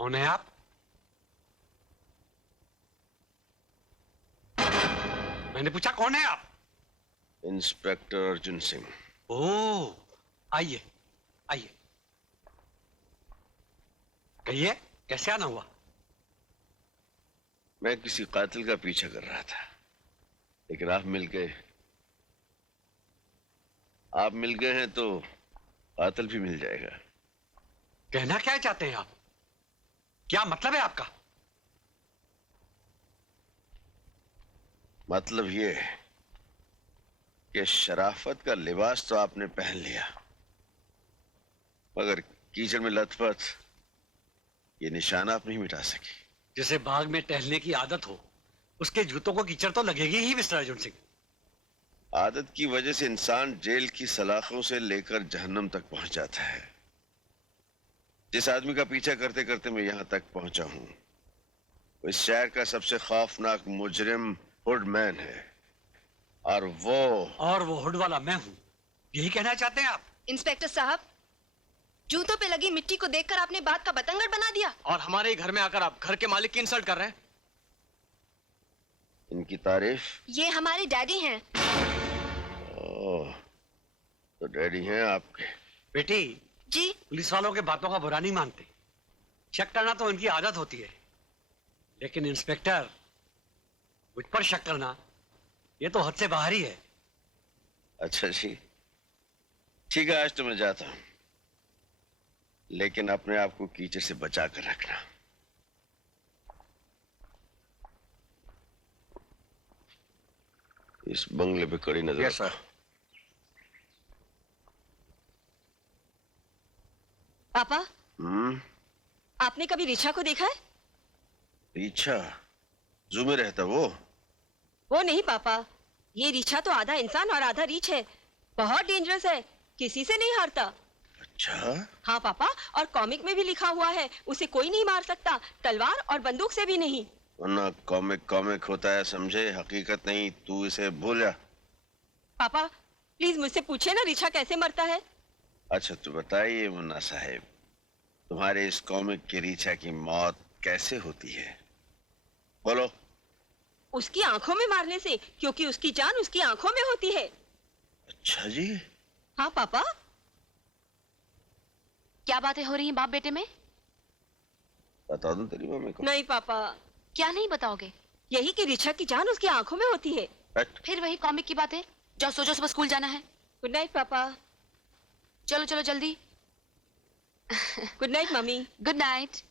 कौन है आप? मैंने पूछा कौन है आप? इंस्पेक्टर अर्जुन सिंह। ओह, आइए आइए। कहिए, कैसे आना हुआ? मैं किसी कातिल का पीछा कर रहा था, लेकिन आप मिल गए। आप मिल गए हैं तो कातिल भी मिल जाएगा। कहना क्या चाहते हैं आप? क्या मतलब है आपका? मतलब ये है कि शराफत का लिबास तो आपने पहन लिया, मगर कीचड़ में लथपथ ये निशान आप नहीं मिटा सके। जिसे बाग में टहलने की आदत हो, उसके जूतों को कीचड़ तो लगेगी ही मिस्टर अर्जुन सिंह। आदत की वजह से इंसान जेल की सलाखों से लेकर जहन्नम तक पहुंच जाता है। जिस आदमी का पीछा करते करते मैं यहां तक पहुंचा हूं, वो इस शहर का सबसे खौफनाक मुजरिम हुडमैन है, और वो हुड वाला मैं हूं, यही कहना चाहते हैं आप? इंस्पेक्टर साहब, जूतों पे लगी मिट्टी को देखकर आपने बात का बतंगड़ बना दिया। और हमारे ही घर में आकर आप घर के मालिक की इंसल्ट कर रहे हैं। इनकी तारीफ? ये हमारे डैडी हैं। ओह, तो डैडी हैं आपके। बेटी जी, पुलिस वालों के बातों का बुरा नहीं मानते, शक करना तो उनकी आदत होती है, लेकिन इंस्पेक्टर मुझ पर शक करना ये तो हद से बाहर ही है। अच्छा जी, ठीक है, आज तो मैं जाता हूं, लेकिन अपने आप को कीचड़ से बचा कर रखना। इस बंगले पे कड़ी नजर यस सर। पापा, आपने कभी रिचा को देखा है? रिचा? जू में रहता वो नहीं पापा, ये रिचा तो आधा इंसान और आधा रीछ है। बहुत डेंजरस है, किसी से नहीं हारता। अच्छा? हाँ पापा, और कॉमिक में भी लिखा हुआ है, उसे कोई नहीं मार सकता, तलवार और बंदूक से भी नहीं। वरना कॉमिक कॉमिक होता है, समझे, हकीकत नहीं। तू इसे भूल जा। पापा प्लीज मुझसे पूछे ना रिचा कैसे मरता है। अच्छा तो बताइए मुन्ना साहब, तुम्हारे इस कॉमिक की रिचा की मौत कैसे होती है? बोलो। उसकी आंखों में मारने से, क्योंकि उसकी जान उसकी आंखों में होती है। अच्छा जी। हाँ पापा। क्या बातें हो रही हैं बाप बेटे में? बता दूं तेरी मम्मी को? नहीं पापा। क्या नहीं बताओगे? यही कि रिचा की जान उसकी आंखों में होती है। फिर वही कॉमिक की बातें। जाओ सो जाओ, सुबह स्कूल जाना है। गुड नाइट पापा। चलो चलो जल्दी। Good night mummy. Good night.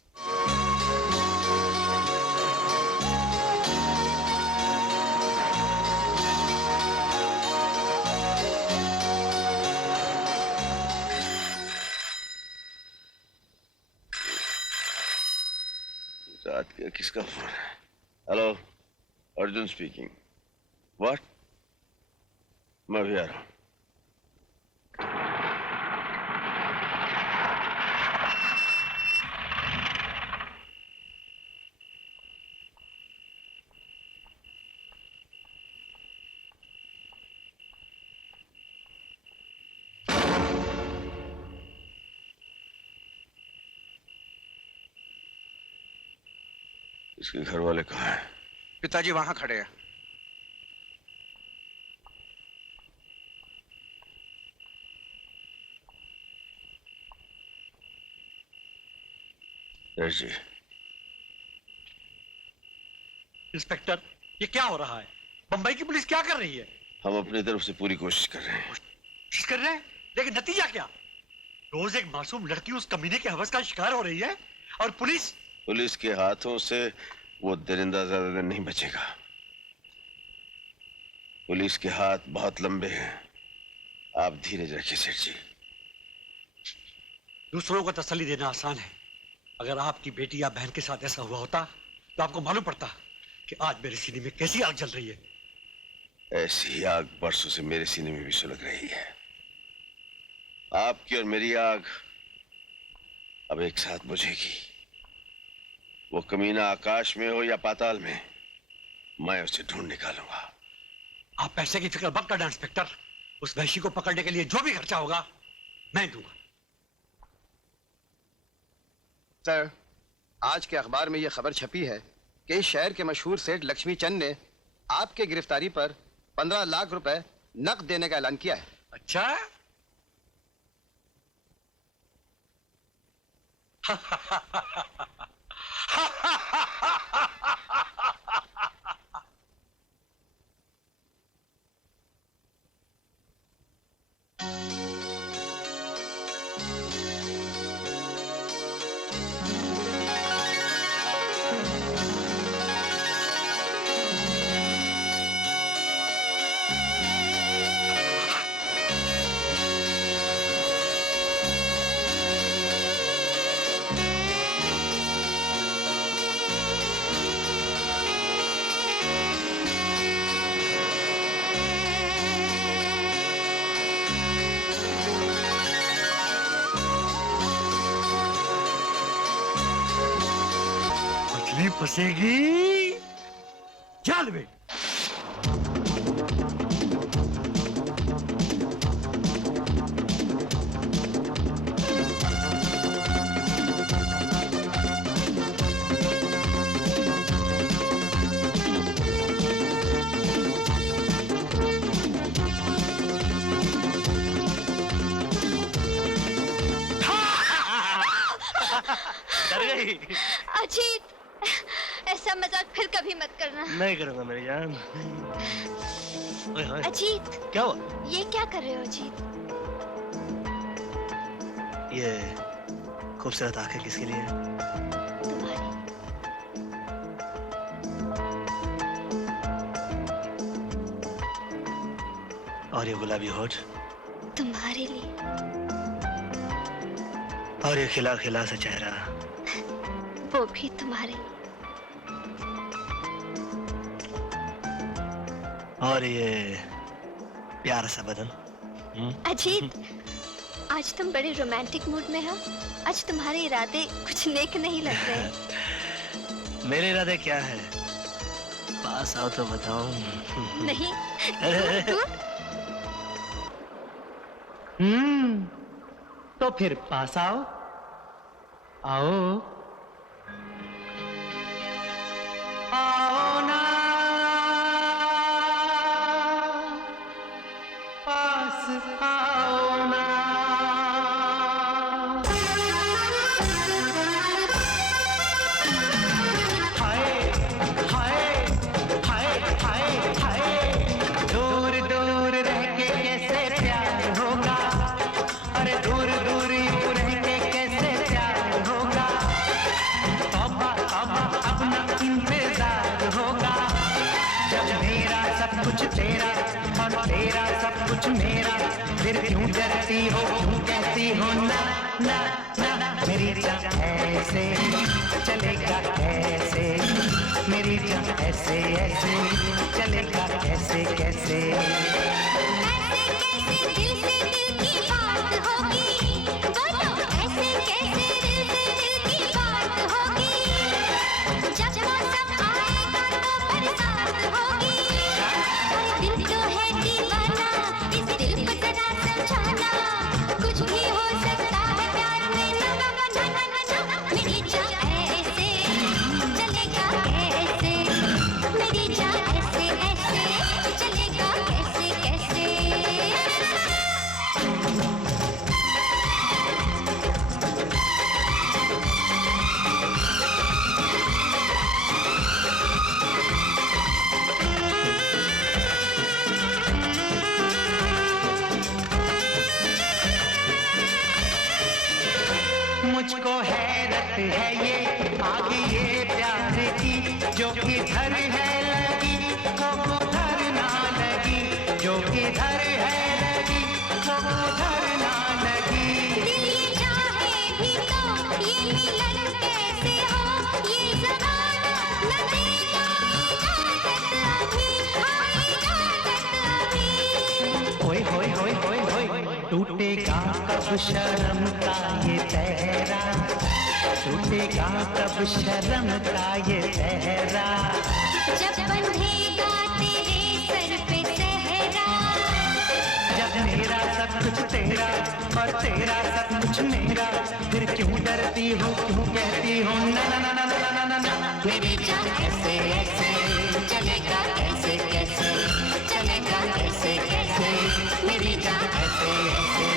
रात के किसका फोन है? Hello, Arjun speaking. व्हाट? मैं भी आ रहा हूं। इसके घर वाले कहाँ हैं? पिताजी वहां खड़े हैं। जी। इंस्पेक्टर, ये क्या हो रहा है? बंबई की पुलिस क्या कर रही है? हम अपनी तरफ से पूरी कोशिश कर रहे हैं। कोशिश कर रहे हैं, लेकिन नतीजा क्या? रोज एक मासूम लड़की उस कमीने के हवस का शिकार हो रही है, और पुलिस के हाथों से वो दरिंदा ज्यादा दिन नहीं बचेगा। पुलिस के हाथ बहुत लंबे हैं, आप धीरज रखिए सेठ जी। दूसरों को तसल्ली देना आसान है, अगर आपकी बेटी या बहन के साथ ऐसा हुआ होता तो आपको मालूम पड़ता कि आज मेरे सीने में कैसी आग जल रही है। ऐसी आग बरसों से मेरे सीने में भी सुलग रही है। आपकी और मेरी आग अब एक साथ बुझेगी। वो कमीना आकाश में हो या पाताल में, मैं उसे ढूंढ निकालूंगा। आप पैसे की फिक्र मत करना इंस्पेक्टर, उस वहशी को पकड़ने के लिए जो भी खर्चा होगा मैं दूंगा। सर, आज के अखबार में यह खबर छपी है कि इस शहर के मशहूर सेठ लक्ष्मी चंद ने आपके गिरफ्तारी पर 15 लाख रुपए नकद देने का ऐलान किया है। अच्छा? मछली फंसेगी जाल में। डर गई? अजीत, ऐसा मजाक फिर कभी मत करना। नहीं करूंगा मेरी जान। ओए होए। अजीत, क्या हुआ? ये क्या कर रहे हो अजीत? ये खूबसूरत आंखें किसके लिए हैं? और ये गुलाबी होठ? तुम्हारे लिए। और ये खिला खिला सा चेहरा? वो भी तुम्हारे लिए। और ये प्यारा सा बदन? अजीत, आज तुम बड़े रोमांटिक मूड में हो। आज तुम्हारे इरादे कुछ नेक नहीं लग रहे। मेरे इरादे क्या है? पास आओ तो बताऊं। नहीं। तो फिर पास आओ। आओ आओ ना, पास आओ ना। हाय हाय हाय हाय हाय, दूर दूर रह के कैसे प्यार होगा। अरे दूर दूर यूं रह के कैसे प्यार होगा। तौबा तौबा अपना इंतजार होगा। जब मेरा सब कुछ तेरा और तेरा सब कुछ मेरा, फिर क्यों डरती हो, क्यों कहती हो ना ना ना। मेरी जान ऐसे चलेगा कैसे, मेरी जान ऐसे ऐसे चलेगा कैसे कैसे। ऐसे कैसे दिल से दिल की बात होगी। बोलो ऐसे कैसे दिल से दिल की बात होगी। जब मौसम आएगा तो बरसात होगी। और दिल तो है दीवाना, इस दिल को जरा समझाना। कुछ भी हो सकता है प्यार में, ना ना ना ना ना। मेरी जान ऐसे चलेगा कैसे, मेरी जान ऐसे ऐसे चलेगा कैसे कैसे। मुझको हैरत है ये आगे ये प्यार की, जो किधर है लगी वो उधर ना लगी। जो किधर है लगी वो उधर ना लगी। दिल ये चाहे भी तो ये मिलन कैसे हो। ये ज़माना न देगा इजाज़त अभी, हाँ इजाज़त अभी। होय होय होय होय होय, टूटेगा कब शर्म का ये पहरा। टूटेगा कब शर्म का ये पहरा। जब बंधेगा तेरे सर पे सहरा। जब मेरा सब कुछ कुछ तेरा और तेरा सब कुछ मेरा, फिर क्यों डरती हो, क्यों कहती हो ना ना ना ना ना ना ना ना। मेरी जान ऐसे ऐसे चलेगा, कैसे कैसे चलेगा, कैसे कैसे मेरी जान ऐसे ऐसे।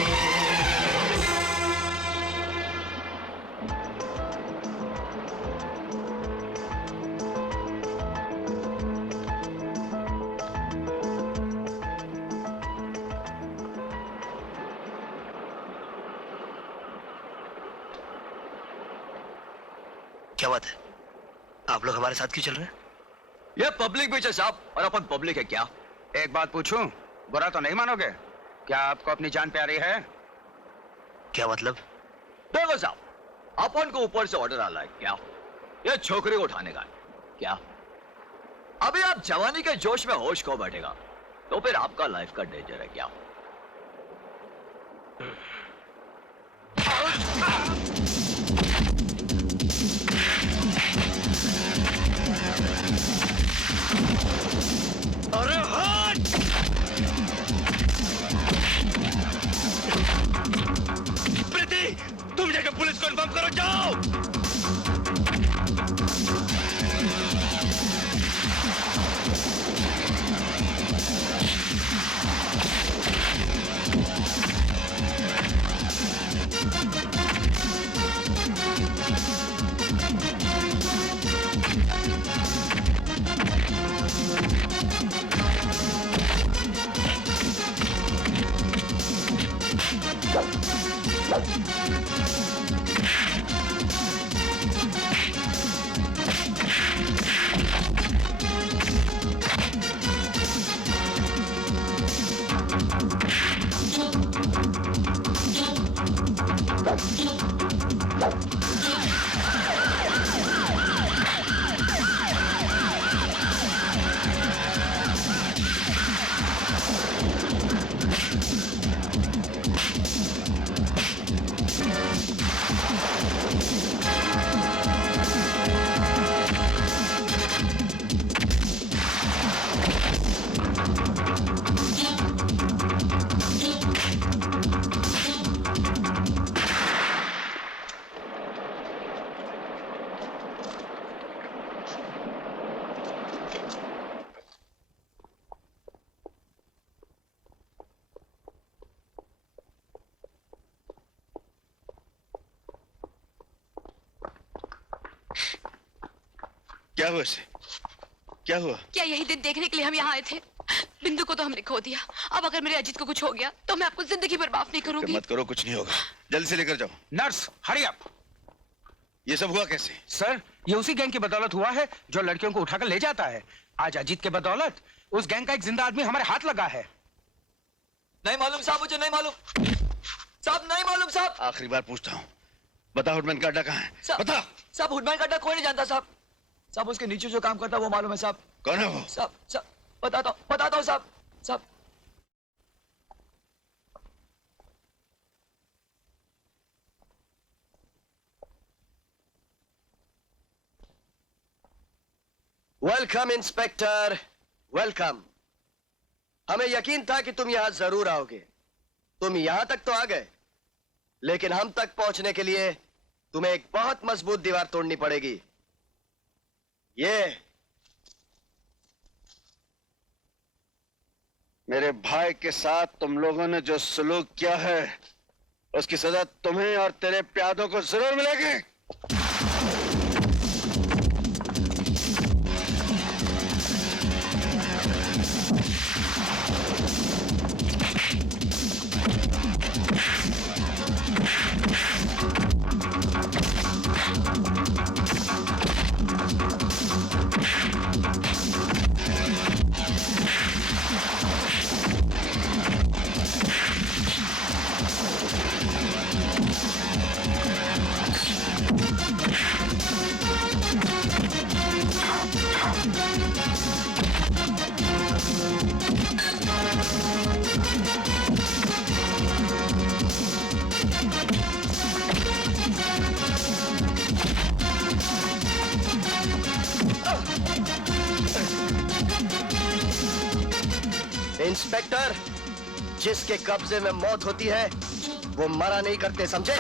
क्या बात है, आप लोग हमारे साथ क्यों चल रहे हैं? ये पब्लिक बीच है साहब, और अपन पब्लिक है क्या? एक बात पूछूं, बुरा तो नहीं मानोगे? क्या आपको अपनी जान प्यारी है? क्या मतलब? देखो साहब, अपन को ऊपर से ऑर्डर आ रहा है क्या, ये छोकरी को उठाने का है क्या? अभी आप जवानी के जोश में होश खो बैठेगा तो फिर आपका लाइफ का डेंजर है क्या? अरे हट! प्रीति, तुम जाकर पुलिस को इन्फॉर्म करो, जाओ! क्या हुआ इसे? क्या हुआ? क्या यही दिन देखने के लिए हम यहाँ आए थे? बिंदु को तो हमने खो दिया, अब अगर मेरे अजीत को कुछ हो गया तो मैं आपको जिंदगी भर माफ नहीं करूंगी। मत करो, कुछ नहीं होगा, जल्दी से लेकर जाओ। Nurse, hurry up. ये सब हुआ कैसे? सर, ये उसी गैंग की बदौलत हुआ है जो लड़कियों को उठाकर ले जाता है। आज अजीत के बदौलत उस गैंग का एक जिंदा आदमी हमारे हाथ लगा है। नहीं मालूम साहब, मुझे नहीं मालूम साहब, नहीं मालूम साहब। आखिरी बार पूछता हूँ, बता हुडमैन का अड्डा कहाँ है? बता। साहब हुडमैन का अड्डा कोई नहीं जानता साहब। साहब उसके नीचे जो काम करता है वो मालूम है साहब। कौन है वो? साहब बताता हूँ साहब। साहब वेलकम इंस्पेक्टर, वेलकम। हमें यकीन था कि तुम यहां जरूर आओगे। तुम यहां तक तो आ गए, लेकिन हम तक पहुंचने के लिए तुम्हें एक बहुत मजबूत दीवार तोड़नी पड़ेगी। ये मेरे भाई के साथ तुम लोगों ने जो सलूक किया है उसकी सजा तुम्हें और तेरे प्यादों को जरूर मिलेगी। इंस्पेक्टर, जिसके कब्जे में मौत होती है वो मरा नहीं करते, समझे?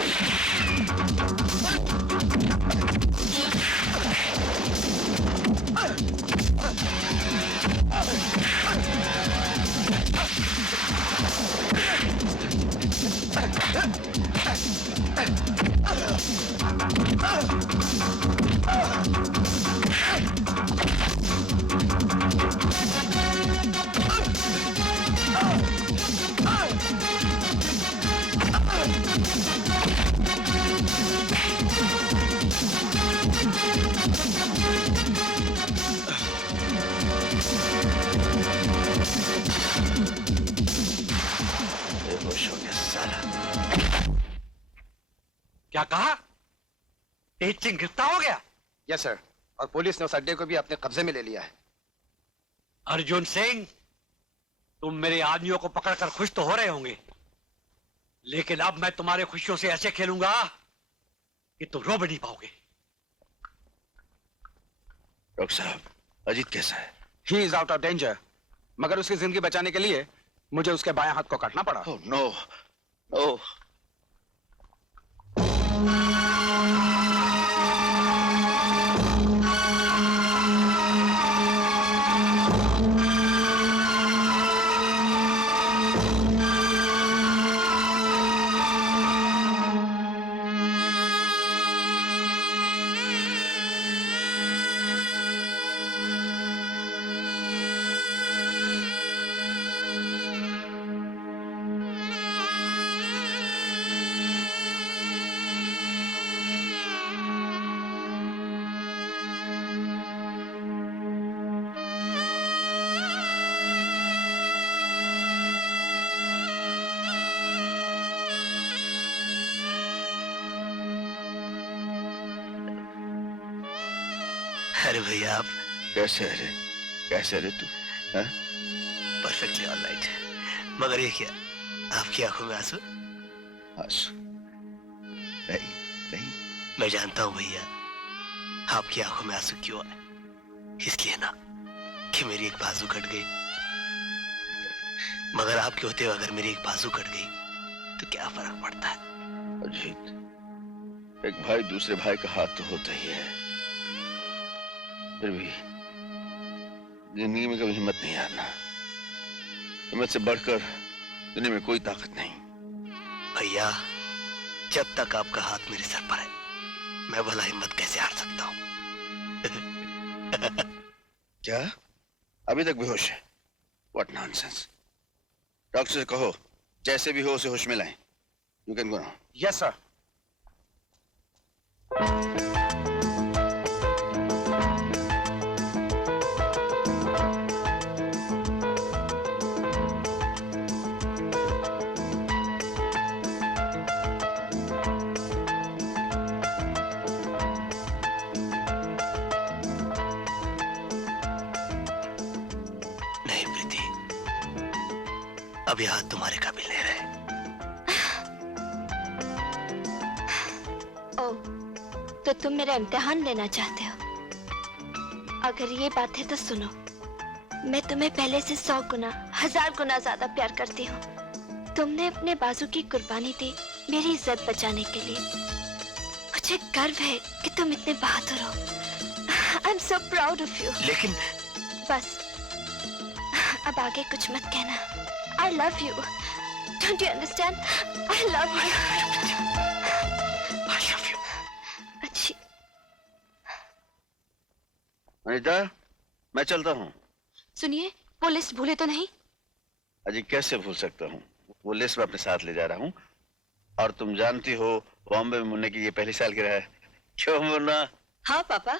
क्या कहा? तेज सिंह गिरफ्तार हो गया? यस सर, और पुलिस ने उस अड्डे को भी अपने कब्जे में ले लिया है। अर्जुन सिंह, तुम मेरे आदमियों को पकड़कर खुश तो हो रहे होंगे, लेकिन अब मैं तुम्हारे खुशियों से ऐसे खेलूंगा कि तुम रो भी नहीं पाओगे। डॉक्टर साहब, अजीत कैसा है? He is out of danger, मगर उसकी जिंदगी बचाने के लिए मुझे उसके बाएं हाथ को काटना पड़ा। Oh no, no. अरे भैया आप कैसे है रे? कैसे रे तू? Perfectly all right. मगर ये क्या, आपकी आंखों में आंसू? आंसू नहीं, नहीं। मैं जानता हूँ भैया आपकी आंखों में आंसू क्यों आए, इसलिए ना कि मेरी एक बाजू कट गई। मगर आपके होते हुए अगर मेरी एक बाजू कट गई तो क्या फर्क पड़ता है? अजीत, एक भाई दूसरे भाई का हाथ तो होता ही है, फिर भी जिंदगी में कभी हिम्मत नहीं हारना। हिम्मत से बढ़कर दुनिया में कोई ताकत नहीं। भैया जब तक आपका हाथ मेरे सर पर है मैं भला हिम्मत कैसे हार सकता हूँ? क्या अभी तक बेहोश है? What nonsense. डॉक्टर से कहो जैसे भी हो उसे होश में लाएं। You can go now. Yes sir. अभी हाथ तुम्हारे काबिल नहीं रहे। ओ, तो तुम मेरा इम्तिहान लेना चाहते हो? अगर ये बात है तो सुनो, मैं तुम्हें पहले से 100 गुना 1000 गुना ज्यादा प्यार करती हूँ। तुमने अपने बाजू की कुर्बानी दी मेरी इज्जत बचाने के लिए। मुझे गर्व है कि तुम इतने बहादुर हो। I am so proud of you. लेकिन बस अब आगे कुछ मत कहना। I love you. Don't you understand? I love you. I love you. अच्छी। अनीता, मैं चलता हूँ। सुनिए, वो लिस्ट भूले तो नहीं? अजी कैसे भूल सकता हूँ, वो लिस्ट मैं अपने साथ ले जा रहा हूँ। और तुम जानती हो बॉम्बे में मुन्ने की ये पहली सालगिरह है। क्यों मुन्ना? हाँ पापा,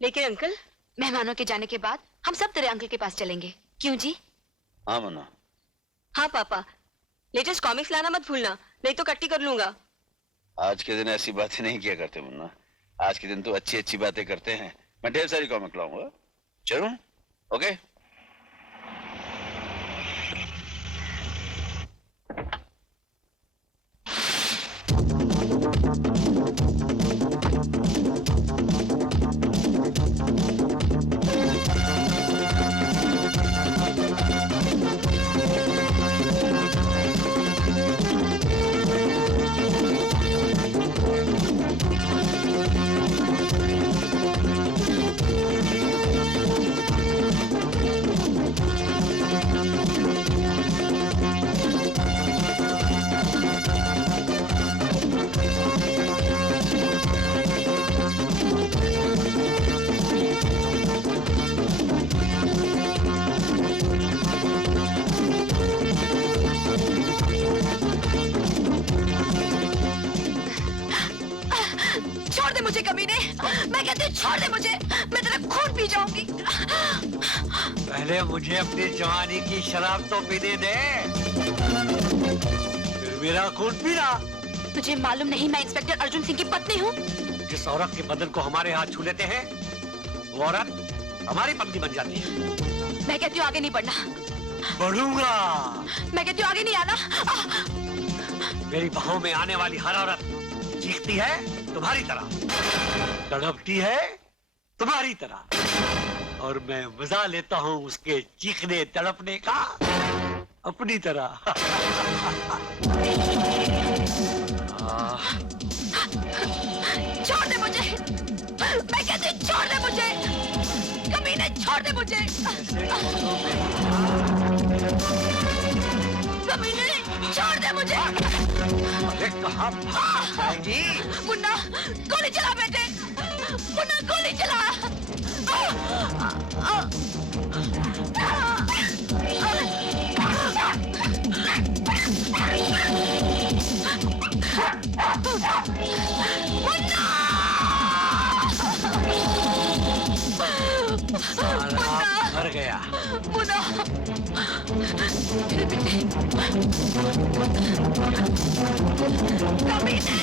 लेकिन अंकल? मेहमानों के जाने के बाद हम सब तेरे अंकल के पास चलेंगे, क्यों जी? हाँ मुन्ना। हाँ पापा, लेटेस्ट कॉमिक्स लाना मत भूलना, नहीं तो कट्टी कर लूंगा। आज के दिन ऐसी बातें नहीं किया करते मुन्ना। आज के दिन तो अच्छी अच्छी बातें करते हैं। मैं ढेर सारी कॉमिक लाऊंगा। चलूं? ओके? मुझे कमीने, मैं कहती हूँ छोड़ दे मुझे, मैं तेरा खून पी जाऊंगी। पहले मुझे अपनी जवानी की शराब तो पीने दे, फिर मेरा खून पीना। तुझे मालूम नहीं मैं इंस्पेक्टर अर्जुन सिंह की पत्नी हूँ? जिस औरत के बदन को हमारे हाथ छू लेते हैं, वो औरत हमारी पत्नी बन जाती है। मैं कहती हूँ आगे नहीं बढ़ना। बढ़ूंगा। मैं कहती हूँ आगे नहीं आना। मेरी बाहों में आने वाली हर औरत चीखती है तुम्हारी तरह, तड़पती है तुम्हारी तरह, और मैं मजा लेता हूँ उसके चीखने तड़पने का अपनी तरह। छोड़ दे मुझे, मैं कहती हूँ छोड़ दे मुझे, कमीने छोड़ दे मुझे। कमीने छोड़ दे मुझे। अरे कहाँ भागी? मुन्ना गोली चला बेटे, मुन्ना गोली चला। मर गया। मुन्ना मेरे बेटे, कमीने।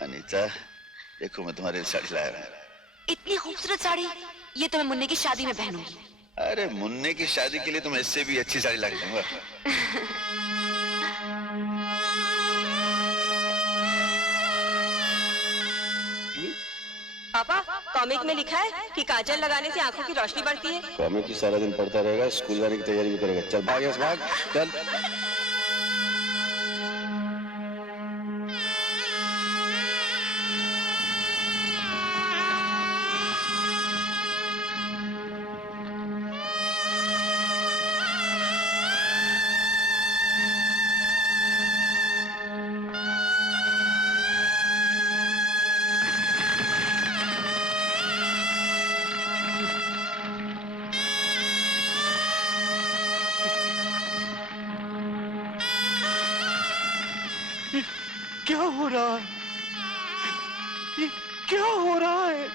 अनीता, देखो मैं तुम्हारे लिए साड़ी लाया हूं। इतनी खूबसूरत साड़ी, ये तो मैं मुन्ने की शादी में पहनूंगी। अरे मुन्ने की शादी के लिए तो मैं इससे भी अच्छी साड़ी ला के दूंगा। पापा, कॉमिक में लिखा है कि काजल लगाने से आंखों की रोशनी बढ़ती है। कॉमिक की सारा दिन पढ़ता रहेगा, स्कूल जाने की तैयारी भी करेगा। चल भाग यहाँ से, भाग चल। क्या हो रहा है? ये क्या हो रहा है?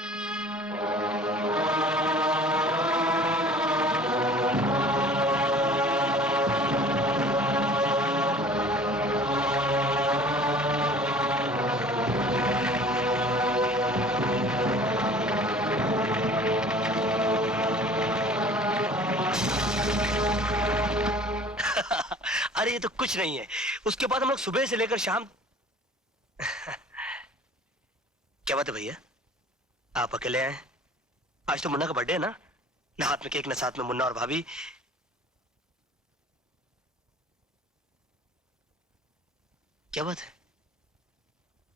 अरे ये तो कुछ नहीं है। उसके बाद हम लोग सुबह से लेकर शाम। क्या बात है भैया, आप अकेले आए? आज तो मुन्ना का बर्थडे है ना? ना हाथ में केक, ना साथ में मुन्ना और भाभी। क्या बात है,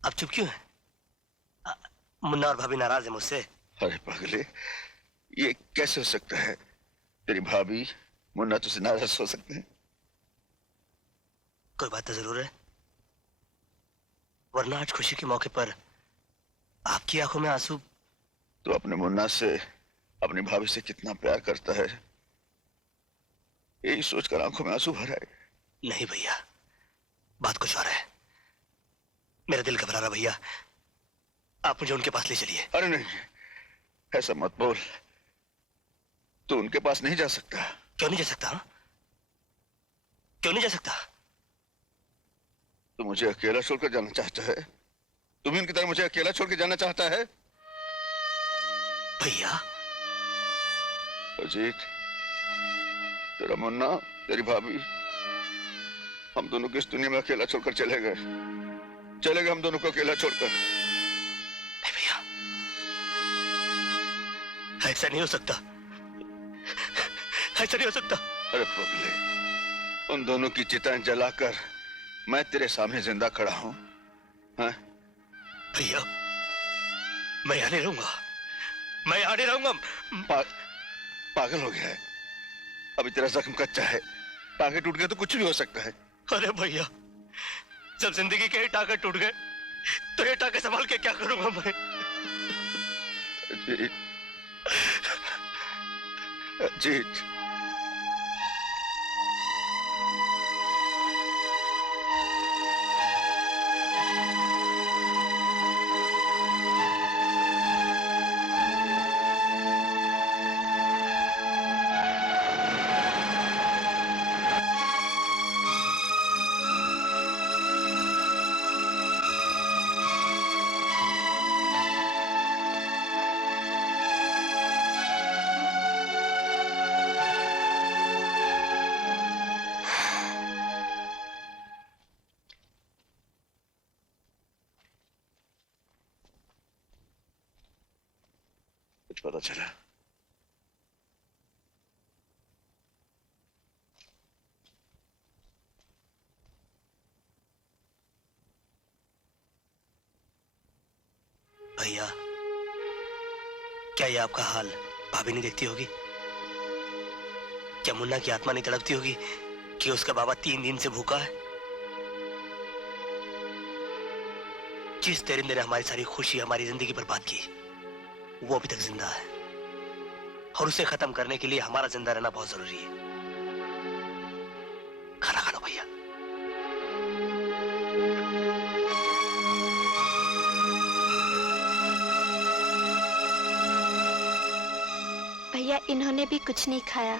आप चुप क्यों हैं? मुन्ना और भाभी नाराज है मुझसे? अरे पागले, ये कैसे हो सकता है? तेरी भाभी मुन्ना तुझसे नाराज हो सकते हैं? कोई बात तो जरूर है, वरना आज खुशी के मौके पर आपकी आंखों में आंसू। तो अपने मुन्ना से, अपनी भाभी से कितना प्यार करता है, यही सोचकर आंखों में आंसू भर आए। नहीं भैया, बात कुछ और है। मेरा दिल घबरा रहा भैया, आप मुझे उनके पास ले चलिए। अरे नहीं, ऐसा मत बोल। तू उनके पास नहीं जा सकता। क्यों नहीं जा सकता? हा? क्यों नहीं जा सकता? तू मुझे अकेला छोड़कर जाना चाहता है? तुम इनकी तरह मुझे अकेला छोड़ के जाना चाहता है? भैया अजीत, तेरा मुन्ना, तेरी भाभी हम दोनों को इस दुनिया में अकेला छोड़कर चले गए हम दोनों को अकेला छोड़कर। नहीं भैया, ऐसा नहीं हो सकता, ऐसा नहीं हो सकता। अरे पगले, उन दोनों की चिताएं जलाकर मैं तेरे सामने जिंदा खड़ा हूं। हाँ? भैया, मैं यहाँ नहीं रहूंगा, मैं यहाँ नहीं रहूंगा। पागल हो गया है? अभी तेरा जख्म कच्चा है, टांगे टूट गए तो कुछ भी हो सकता है। अरे भैया, जब जिंदगी के ही टांगे टूट गए तो ये टांगे संभाल के क्या करूंगा मैं? अजीत, अजीत, कुछ पता चला? भैया, क्या ये आपका हाल भाभी नहीं देखती होगी? क्या मुन्ना की आत्मा नहीं तड़पती होगी कि उसका बाबा 3 दिन से भूखा है? जिस दरिंदे ने हमारी सारी खुशी, हमारी जिंदगी बर्बाद की, वो अभी तक जिंदा है और उसे खत्म करने के लिए हमारा जिंदा रहना बहुत जरूरी है। खाना खा लो भैया। भैया, इन्होंने भी कुछ नहीं खाया।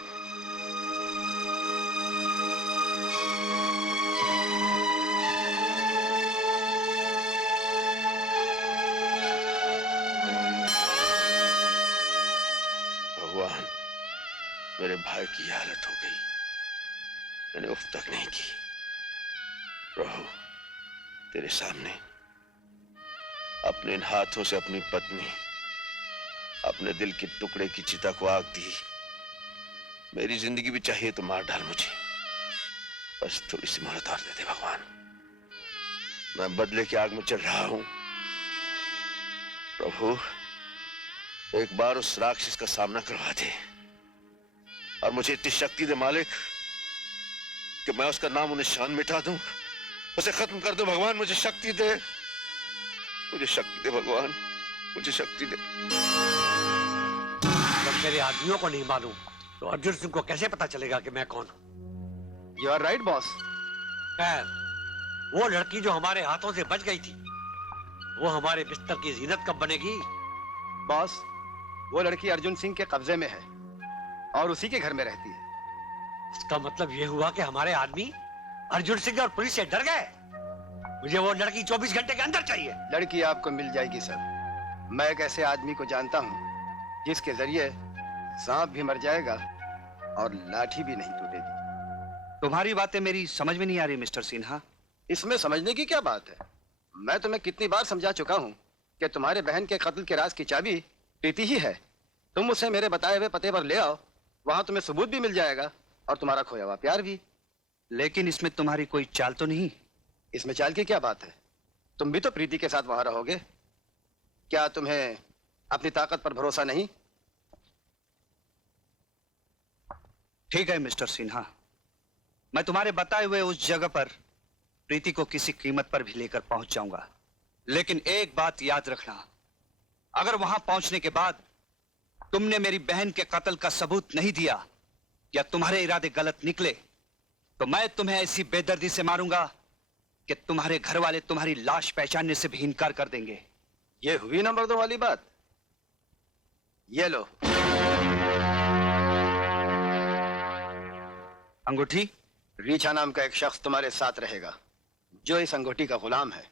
भगवान, मेरे भाई की हालत हो गई, मैंने उफ तक नहीं की। प्रभु, तेरे सामने अपने इन हाथों से अपनी पत्नी, अपने दिल के टुकड़े की चिता को आग दी। मेरी जिंदगी भी चाहिए तो मार डाल मुझे, बस थोड़ी सी मोहलत और दे दे भगवान। मैं बदले की आग में चल रहा हूं। प्रभु, एक बार उस राक्षस का सामना करवा दे और मुझे इतनी शक्ति दे मालिक कि मैं उसका नाम निशान मिटा दूं, उसे खत्म कर दो। भगवान, मुझे शक्ति दे, मुझे शक्ति दे भगवान, मुझे शक्ति दे। जब मेरे आदमियों को नहीं मालूम तो अर्जुन सिंह को कैसे पता चलेगा कि मैं कौन हूं? You are right boss. खैर, वो लड़की जो हमारे हाथों से बच गई थी, वो हमारे बिस्तर की जीनत कब बनेगी? बॉस, वो लड़की अर्जुन सिंह के कब्जे में है और उसी के घर में रहती है। इसका मतलब ये हुआ कि हमारे आदमी अर्जुन सिंह और पुलिस से डर गए। मुझे वो लड़की 24 घंटे के अंदर चाहिए। लड़की आपको मिल जाएगी सर। मैं एक ऐसे आदमी को जानता हूँ जिसके जरिए सांप भी मर जाएगा और लाठी भी नहीं टूटेगी। तुम्हारी बातें मेरी समझ में नहीं आ रही मिस्टर सिन्हा। इसमें समझने की क्या बात है? मैं तुम्हें कितनी बार समझा चुका हूँ कि तुम्हारे बहन के कत्ल के राज की चाबी प्रीति ही है। तुम उसे मेरे बताए हुए पते पर ले आओ, वहां तुम्हें सबूत भी मिल जाएगा और तुम्हारा खोया हुआ प्यार भी। लेकिन इसमें तुम्हारी कोई चाल तो नहीं? इसमें चाल की क्या बात है? तुम भी तो प्रीति के साथ वहां रहोगे। क्या तुम्हें अपनी ताकत पर भरोसा नहीं? ठीक है मिस्टर सिन्हा, मैं तुम्हारे बताए हुए उस जगह पर प्रीति को किसी कीमत पर भी लेकर पहुंच जाऊंगा। लेकिन एक बात याद रखना, अगर वहां पहुंचने के बाद तुमने मेरी बहन के कत्ल का सबूत नहीं दिया या तुम्हारे इरादे गलत निकले तो मैं तुम्हें ऐसी बेदर्दी से मारूंगा कि तुम्हारे घर वाले तुम्हारी लाश पहचानने से भी इनकार कर देंगे। ये हुई नंबर 2 वाली बात। ये लो अंगूठी। रीछा नाम का एक शख्स तुम्हारे साथ रहेगा जो इस अंगूठी का गुलाम है।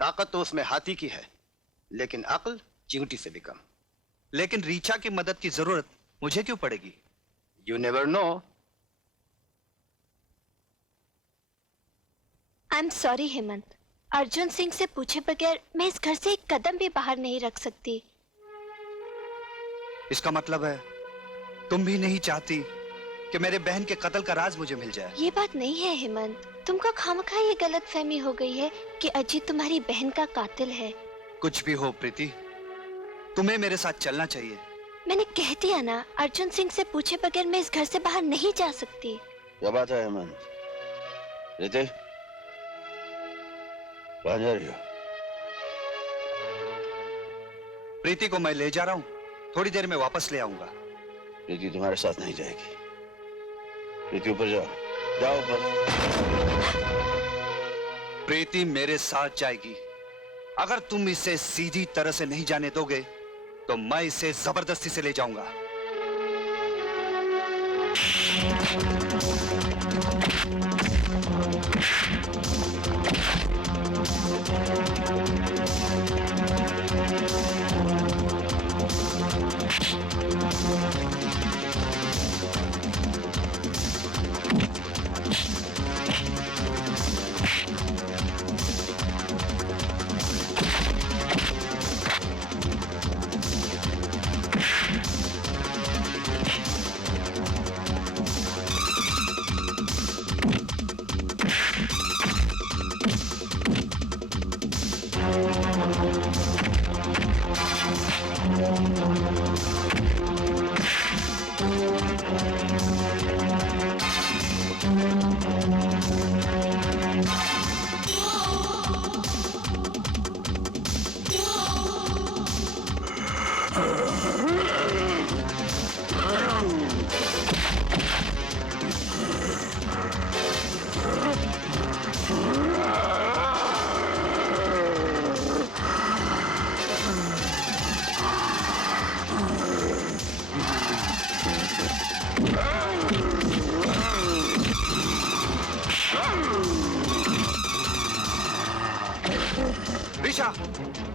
ताकत तो उसमें हाथी की है लेकिन अक्ल चींटी से भी कम। लेकिन रीछा की मदद की जरूरत मुझे क्यों पड़ेगी? You never know. I am sorry Hemant, Arjun Singh से पूछे बगैर मैं इस घर से एक कदम भी बाहर नहीं रख सकती। इसका मतलब है तुम भी नहीं चाहती कि मेरे बहन के कत्ल का राज मुझे मिल जाए? ये बात नहीं है हेमंत, तुमको खामखा ये गलतफहमी हो गई है कि अजीत तुम्हारी बहन का कातिल है। कुछ भी हो प्रीति, तुम्हें मेरे साथ चलना चाहिए। मैंने कह दिया ना, अर्जुन सिंह से पूछे बगैर मैं इस घर से बाहर नहीं जा सकती। क्या बात है हेमंत? प्रीति, कहाँ जा रही हो? प्रीति को मैं ले जा रहा हूँ, थोड़ी देर में वापस ले आऊंगा। प्रीति तुम्हारे साथ नहीं जाएगी। प्रीति ऊपर जाओ, जाओ ऊपर। प्रीति मेरे साथ जाएगी। अगर तुम इसे सीधी तरह से नहीं जाने दोगे तो मैं इसे जबरदस्ती से ले जाऊंगा।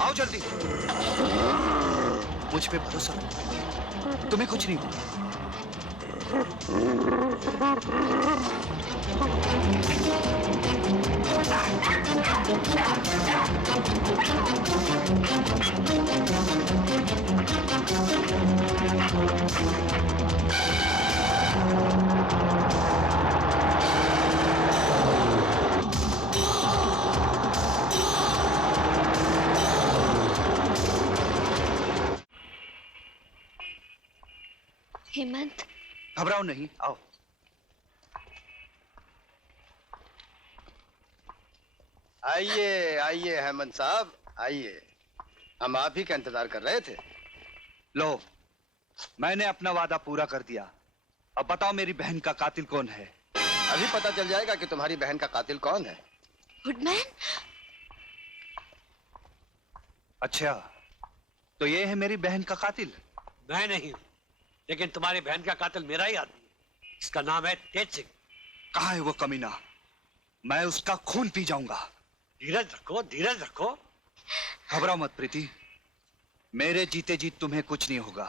आओ जल्दी, मुझ पे भरोसा रखो, तुम्हें कुछ नहीं होगा। हेमंत, घबराओ नहीं, आओ। आइए आइए हेमंत साहब, आइए। हम आप ही का इंतजार कर रहे थे। लो, मैंने अपना वादा पूरा कर दिया। अब बताओ मेरी बहन का कातिल कौन है? अभी पता चल जाएगा कि तुम्हारी बहन का कातिल कौन है। गुडमैन? अच्छा, तो ये है मेरी बहन का कातिल? मैं नहीं हूं, लेकिन तुम्हारी बहन का कातिल मेरा ही आदमी है। इसका नाम है तेज सिंह। कहाँ है वो कमीना? मैं उसका खून पी जाऊंगा। धीरज रखो, धीरज रखो। घबराओ मत प्रीति, मेरे जीते जी तुम्हें कुछ नहीं होगा।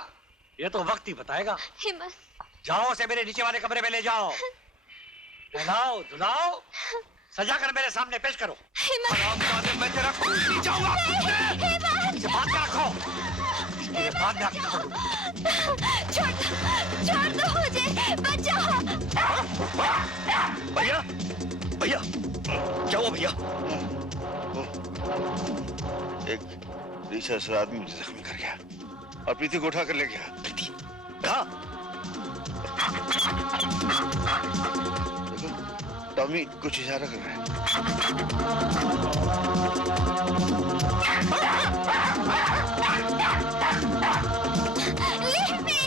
ये तो वक्त ही बताएगा। हेमंत, जाओ उसे मेरे नीचे वाले कमरे में ले जाओ, नहलाओ धुलाओ, सजा कर मेरे सामने पेश करो। मैं तेरा खून पी जाऊंगा। इसे बांध कर रखो, इसके बाद में आके खबर दूंगा। छोड़ दो मुझे, बचाओ। भैया, भैया, क्या हुआ भैया? एक रिसर्च आदमी मुझे जख्मी कर गया और प्रीति को उठा कर ले गया। प्रीति कहाँ? देखो, टॉमी कुछ इशारा कर रहा है। Leave me!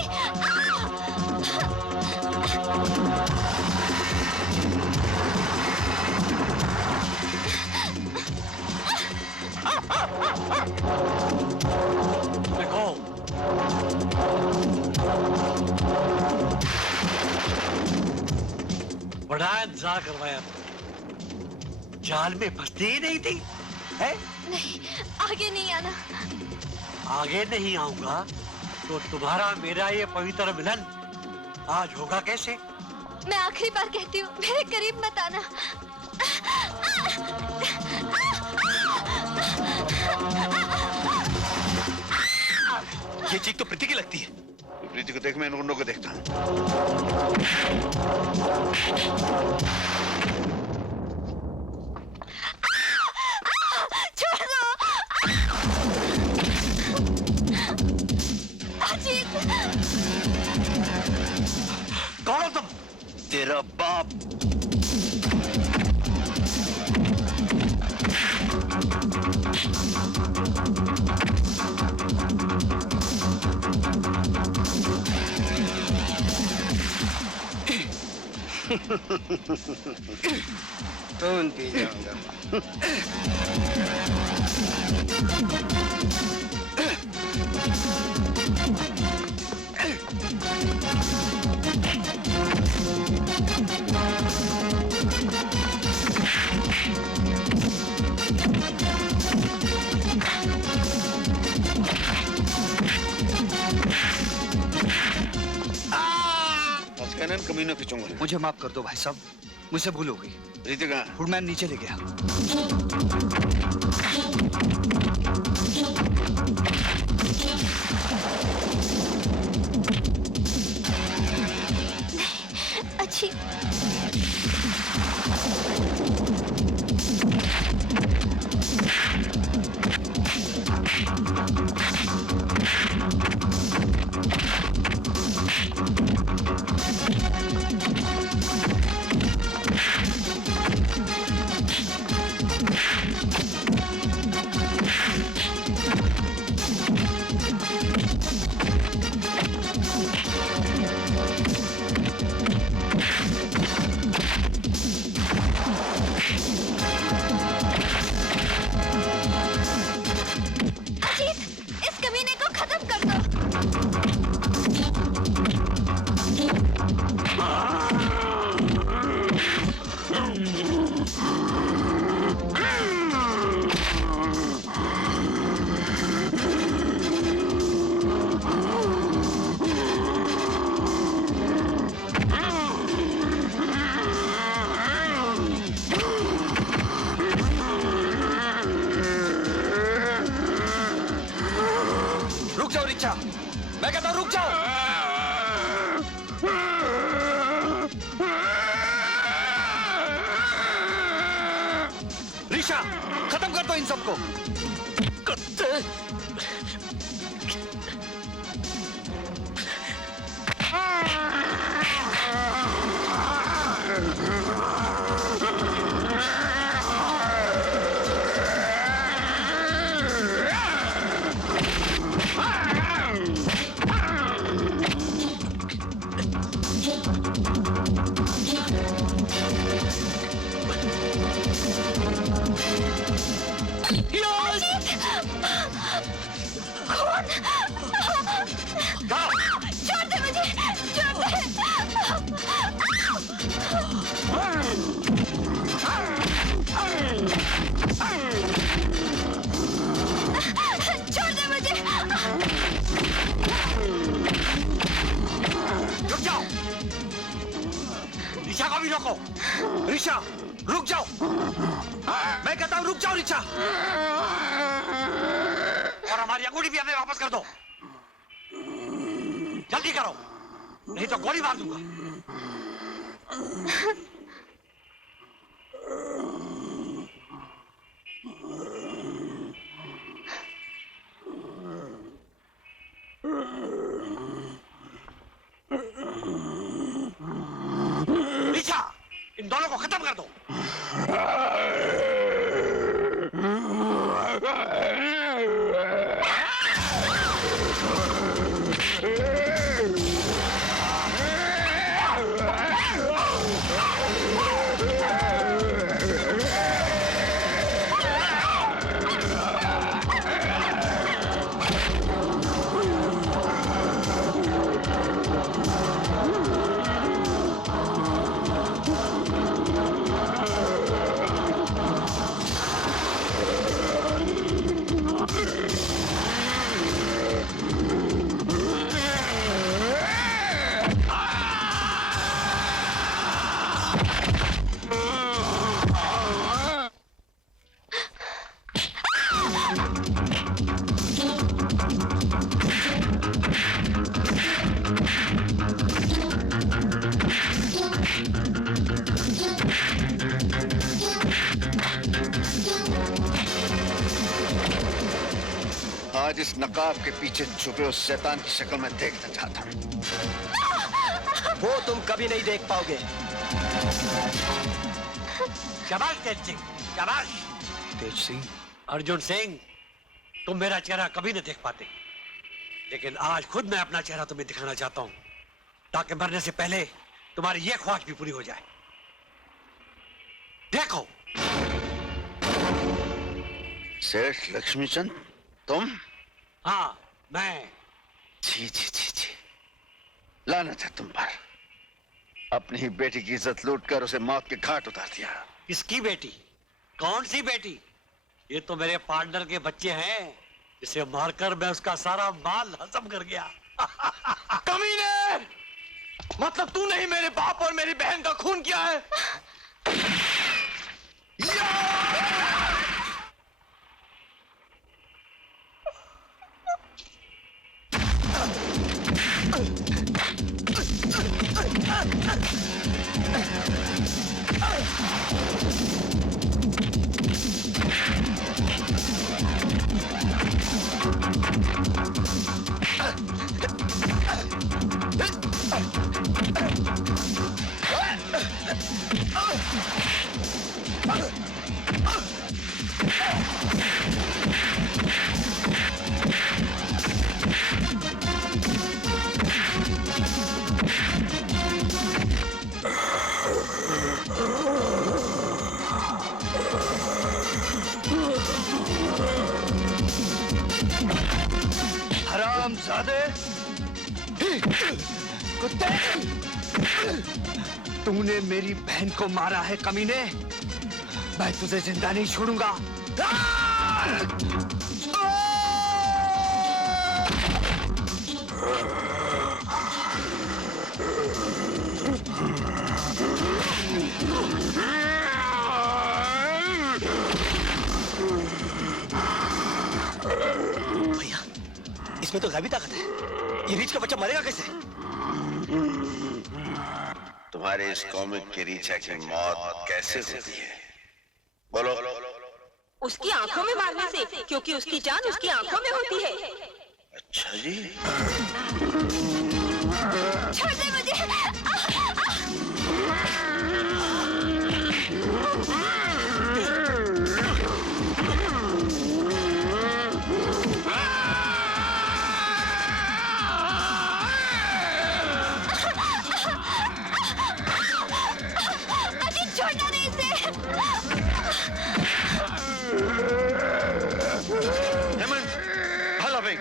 देखो, बड़ा इंतजार करवाया, जाल में फंसती ही नहीं थी है? नहीं, आगे नहीं आना। आगे नहीं आऊंगा तो तुम्हारा मेरा ये पवित्र मिलन आज होगा कैसे? मैं आखिरी बार कहती हूँ, मेरे करीब मत आना। ये चीख तो प्रीति की लगती है। प्रीति को देख, मैं इन गुंडों को देखता हूँ। छोड़ दो। अजीत। कौन हो तुम? तेरा बाप। खून पी जाऊंगा। कैनन कमीनों की चुंगल। मुझे माफ कर दो भाई साहब, मुझसे भूल हो गई। प्रीति कहाँ? हुडमैन नीचे ले गया। अच्छी। मैं कहता हूँ रुक जाओ। ऋषा, खत्म कर दो इन सबको। छोड़ दे मुझे, छोड़ दे। छोड़ दे मुझे। रुक जाओ। ऋचा को भी रोको। ऋचा, रुक जाओ। मैं कहता हूँ रुक जाओ ऋचा। और हमारी अंगूठी भी हमें वापस कर दो। जल्दी करो, नहीं तो गोली मार दूंगा। ऋचा, इन दोनों को खत्म कर दो। आज इस नकाब के पीछे छुपे उस शैतान की शक्ल में देखना चाहता हूँ। वो तुम कभी नहीं देख पाओगे। शाबाश तेज सिंह, शाबाश। तेज सिंह, अर्जुन सिंह, तुम मेरा चेहरा कभी नहीं देख पाते, लेकिन आज खुद मैं अपना चेहरा तुम्हें दिखाना चाहता हूँ, ताकि मरने से पहले तुम्हारी ये ख्वाहिश भी पूरी हो जाए। देखो। सेठ लक्ष्मीचंद, तुम? हाँ, मैं। जी जी जी जी, लानत है तुम पर। अपनी ही बेटी की इज्जत लूटकर उसे मौत के घाट उतार दिया। किसकी बेटी? कौन सी बेटी? ये तो मेरे पार्टनर के बच्चे हैं, जिसे मारकर मैं उसका सारा माल हजम कर गया। कमीने! मतलब तूने ही मेरे बाप और मेरी बहन का खून किया है? हरामजादे, कुत्ते, तूने मेरी बहन को मारा है कमीने। मैं तुझे जिंदा नहीं छोड़ूंगा। भैया, इसमें तो गायबी ताकत है। ये रीछ का बच्चा मरेगा कैसे? तुम्हारे इस कॉमिक के रीछा की मौत कैसे होती है? बोलो। उसकी आंखों में मारने से, क्योंकि उसकी जान उसकी आंखों में होती है। अच्छा जी। छोड़ दे मुझे। छोड़ना नहीं इसे। हेमंत, भाला भाई।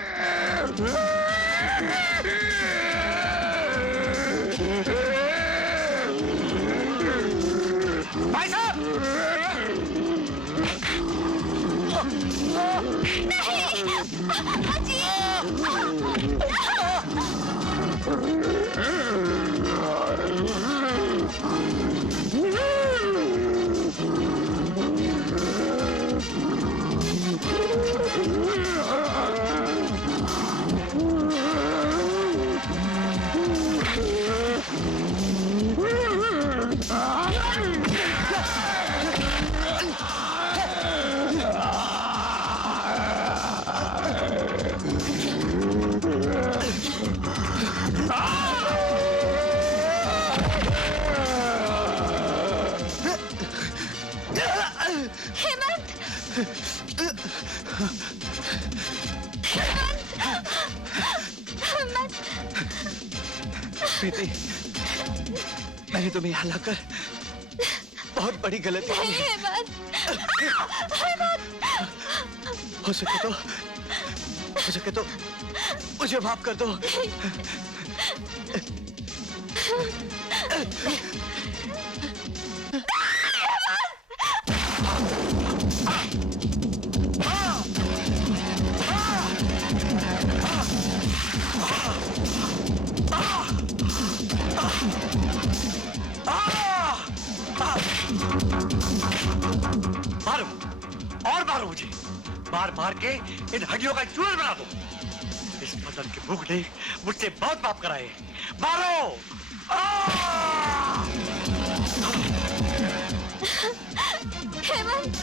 भाई साहब! प्रीति, मैंने तुम्हें यहाँ लाकर बहुत बड़ी गलती की है। हो सके तो मुझे माफ कर दो। मारो और मारो मुझे, मार मार के इन हड्डियों का चूरन बना दो। इस बदन की भूख ने मुझसे बहुत पाप कराए। मारो। हेमंत,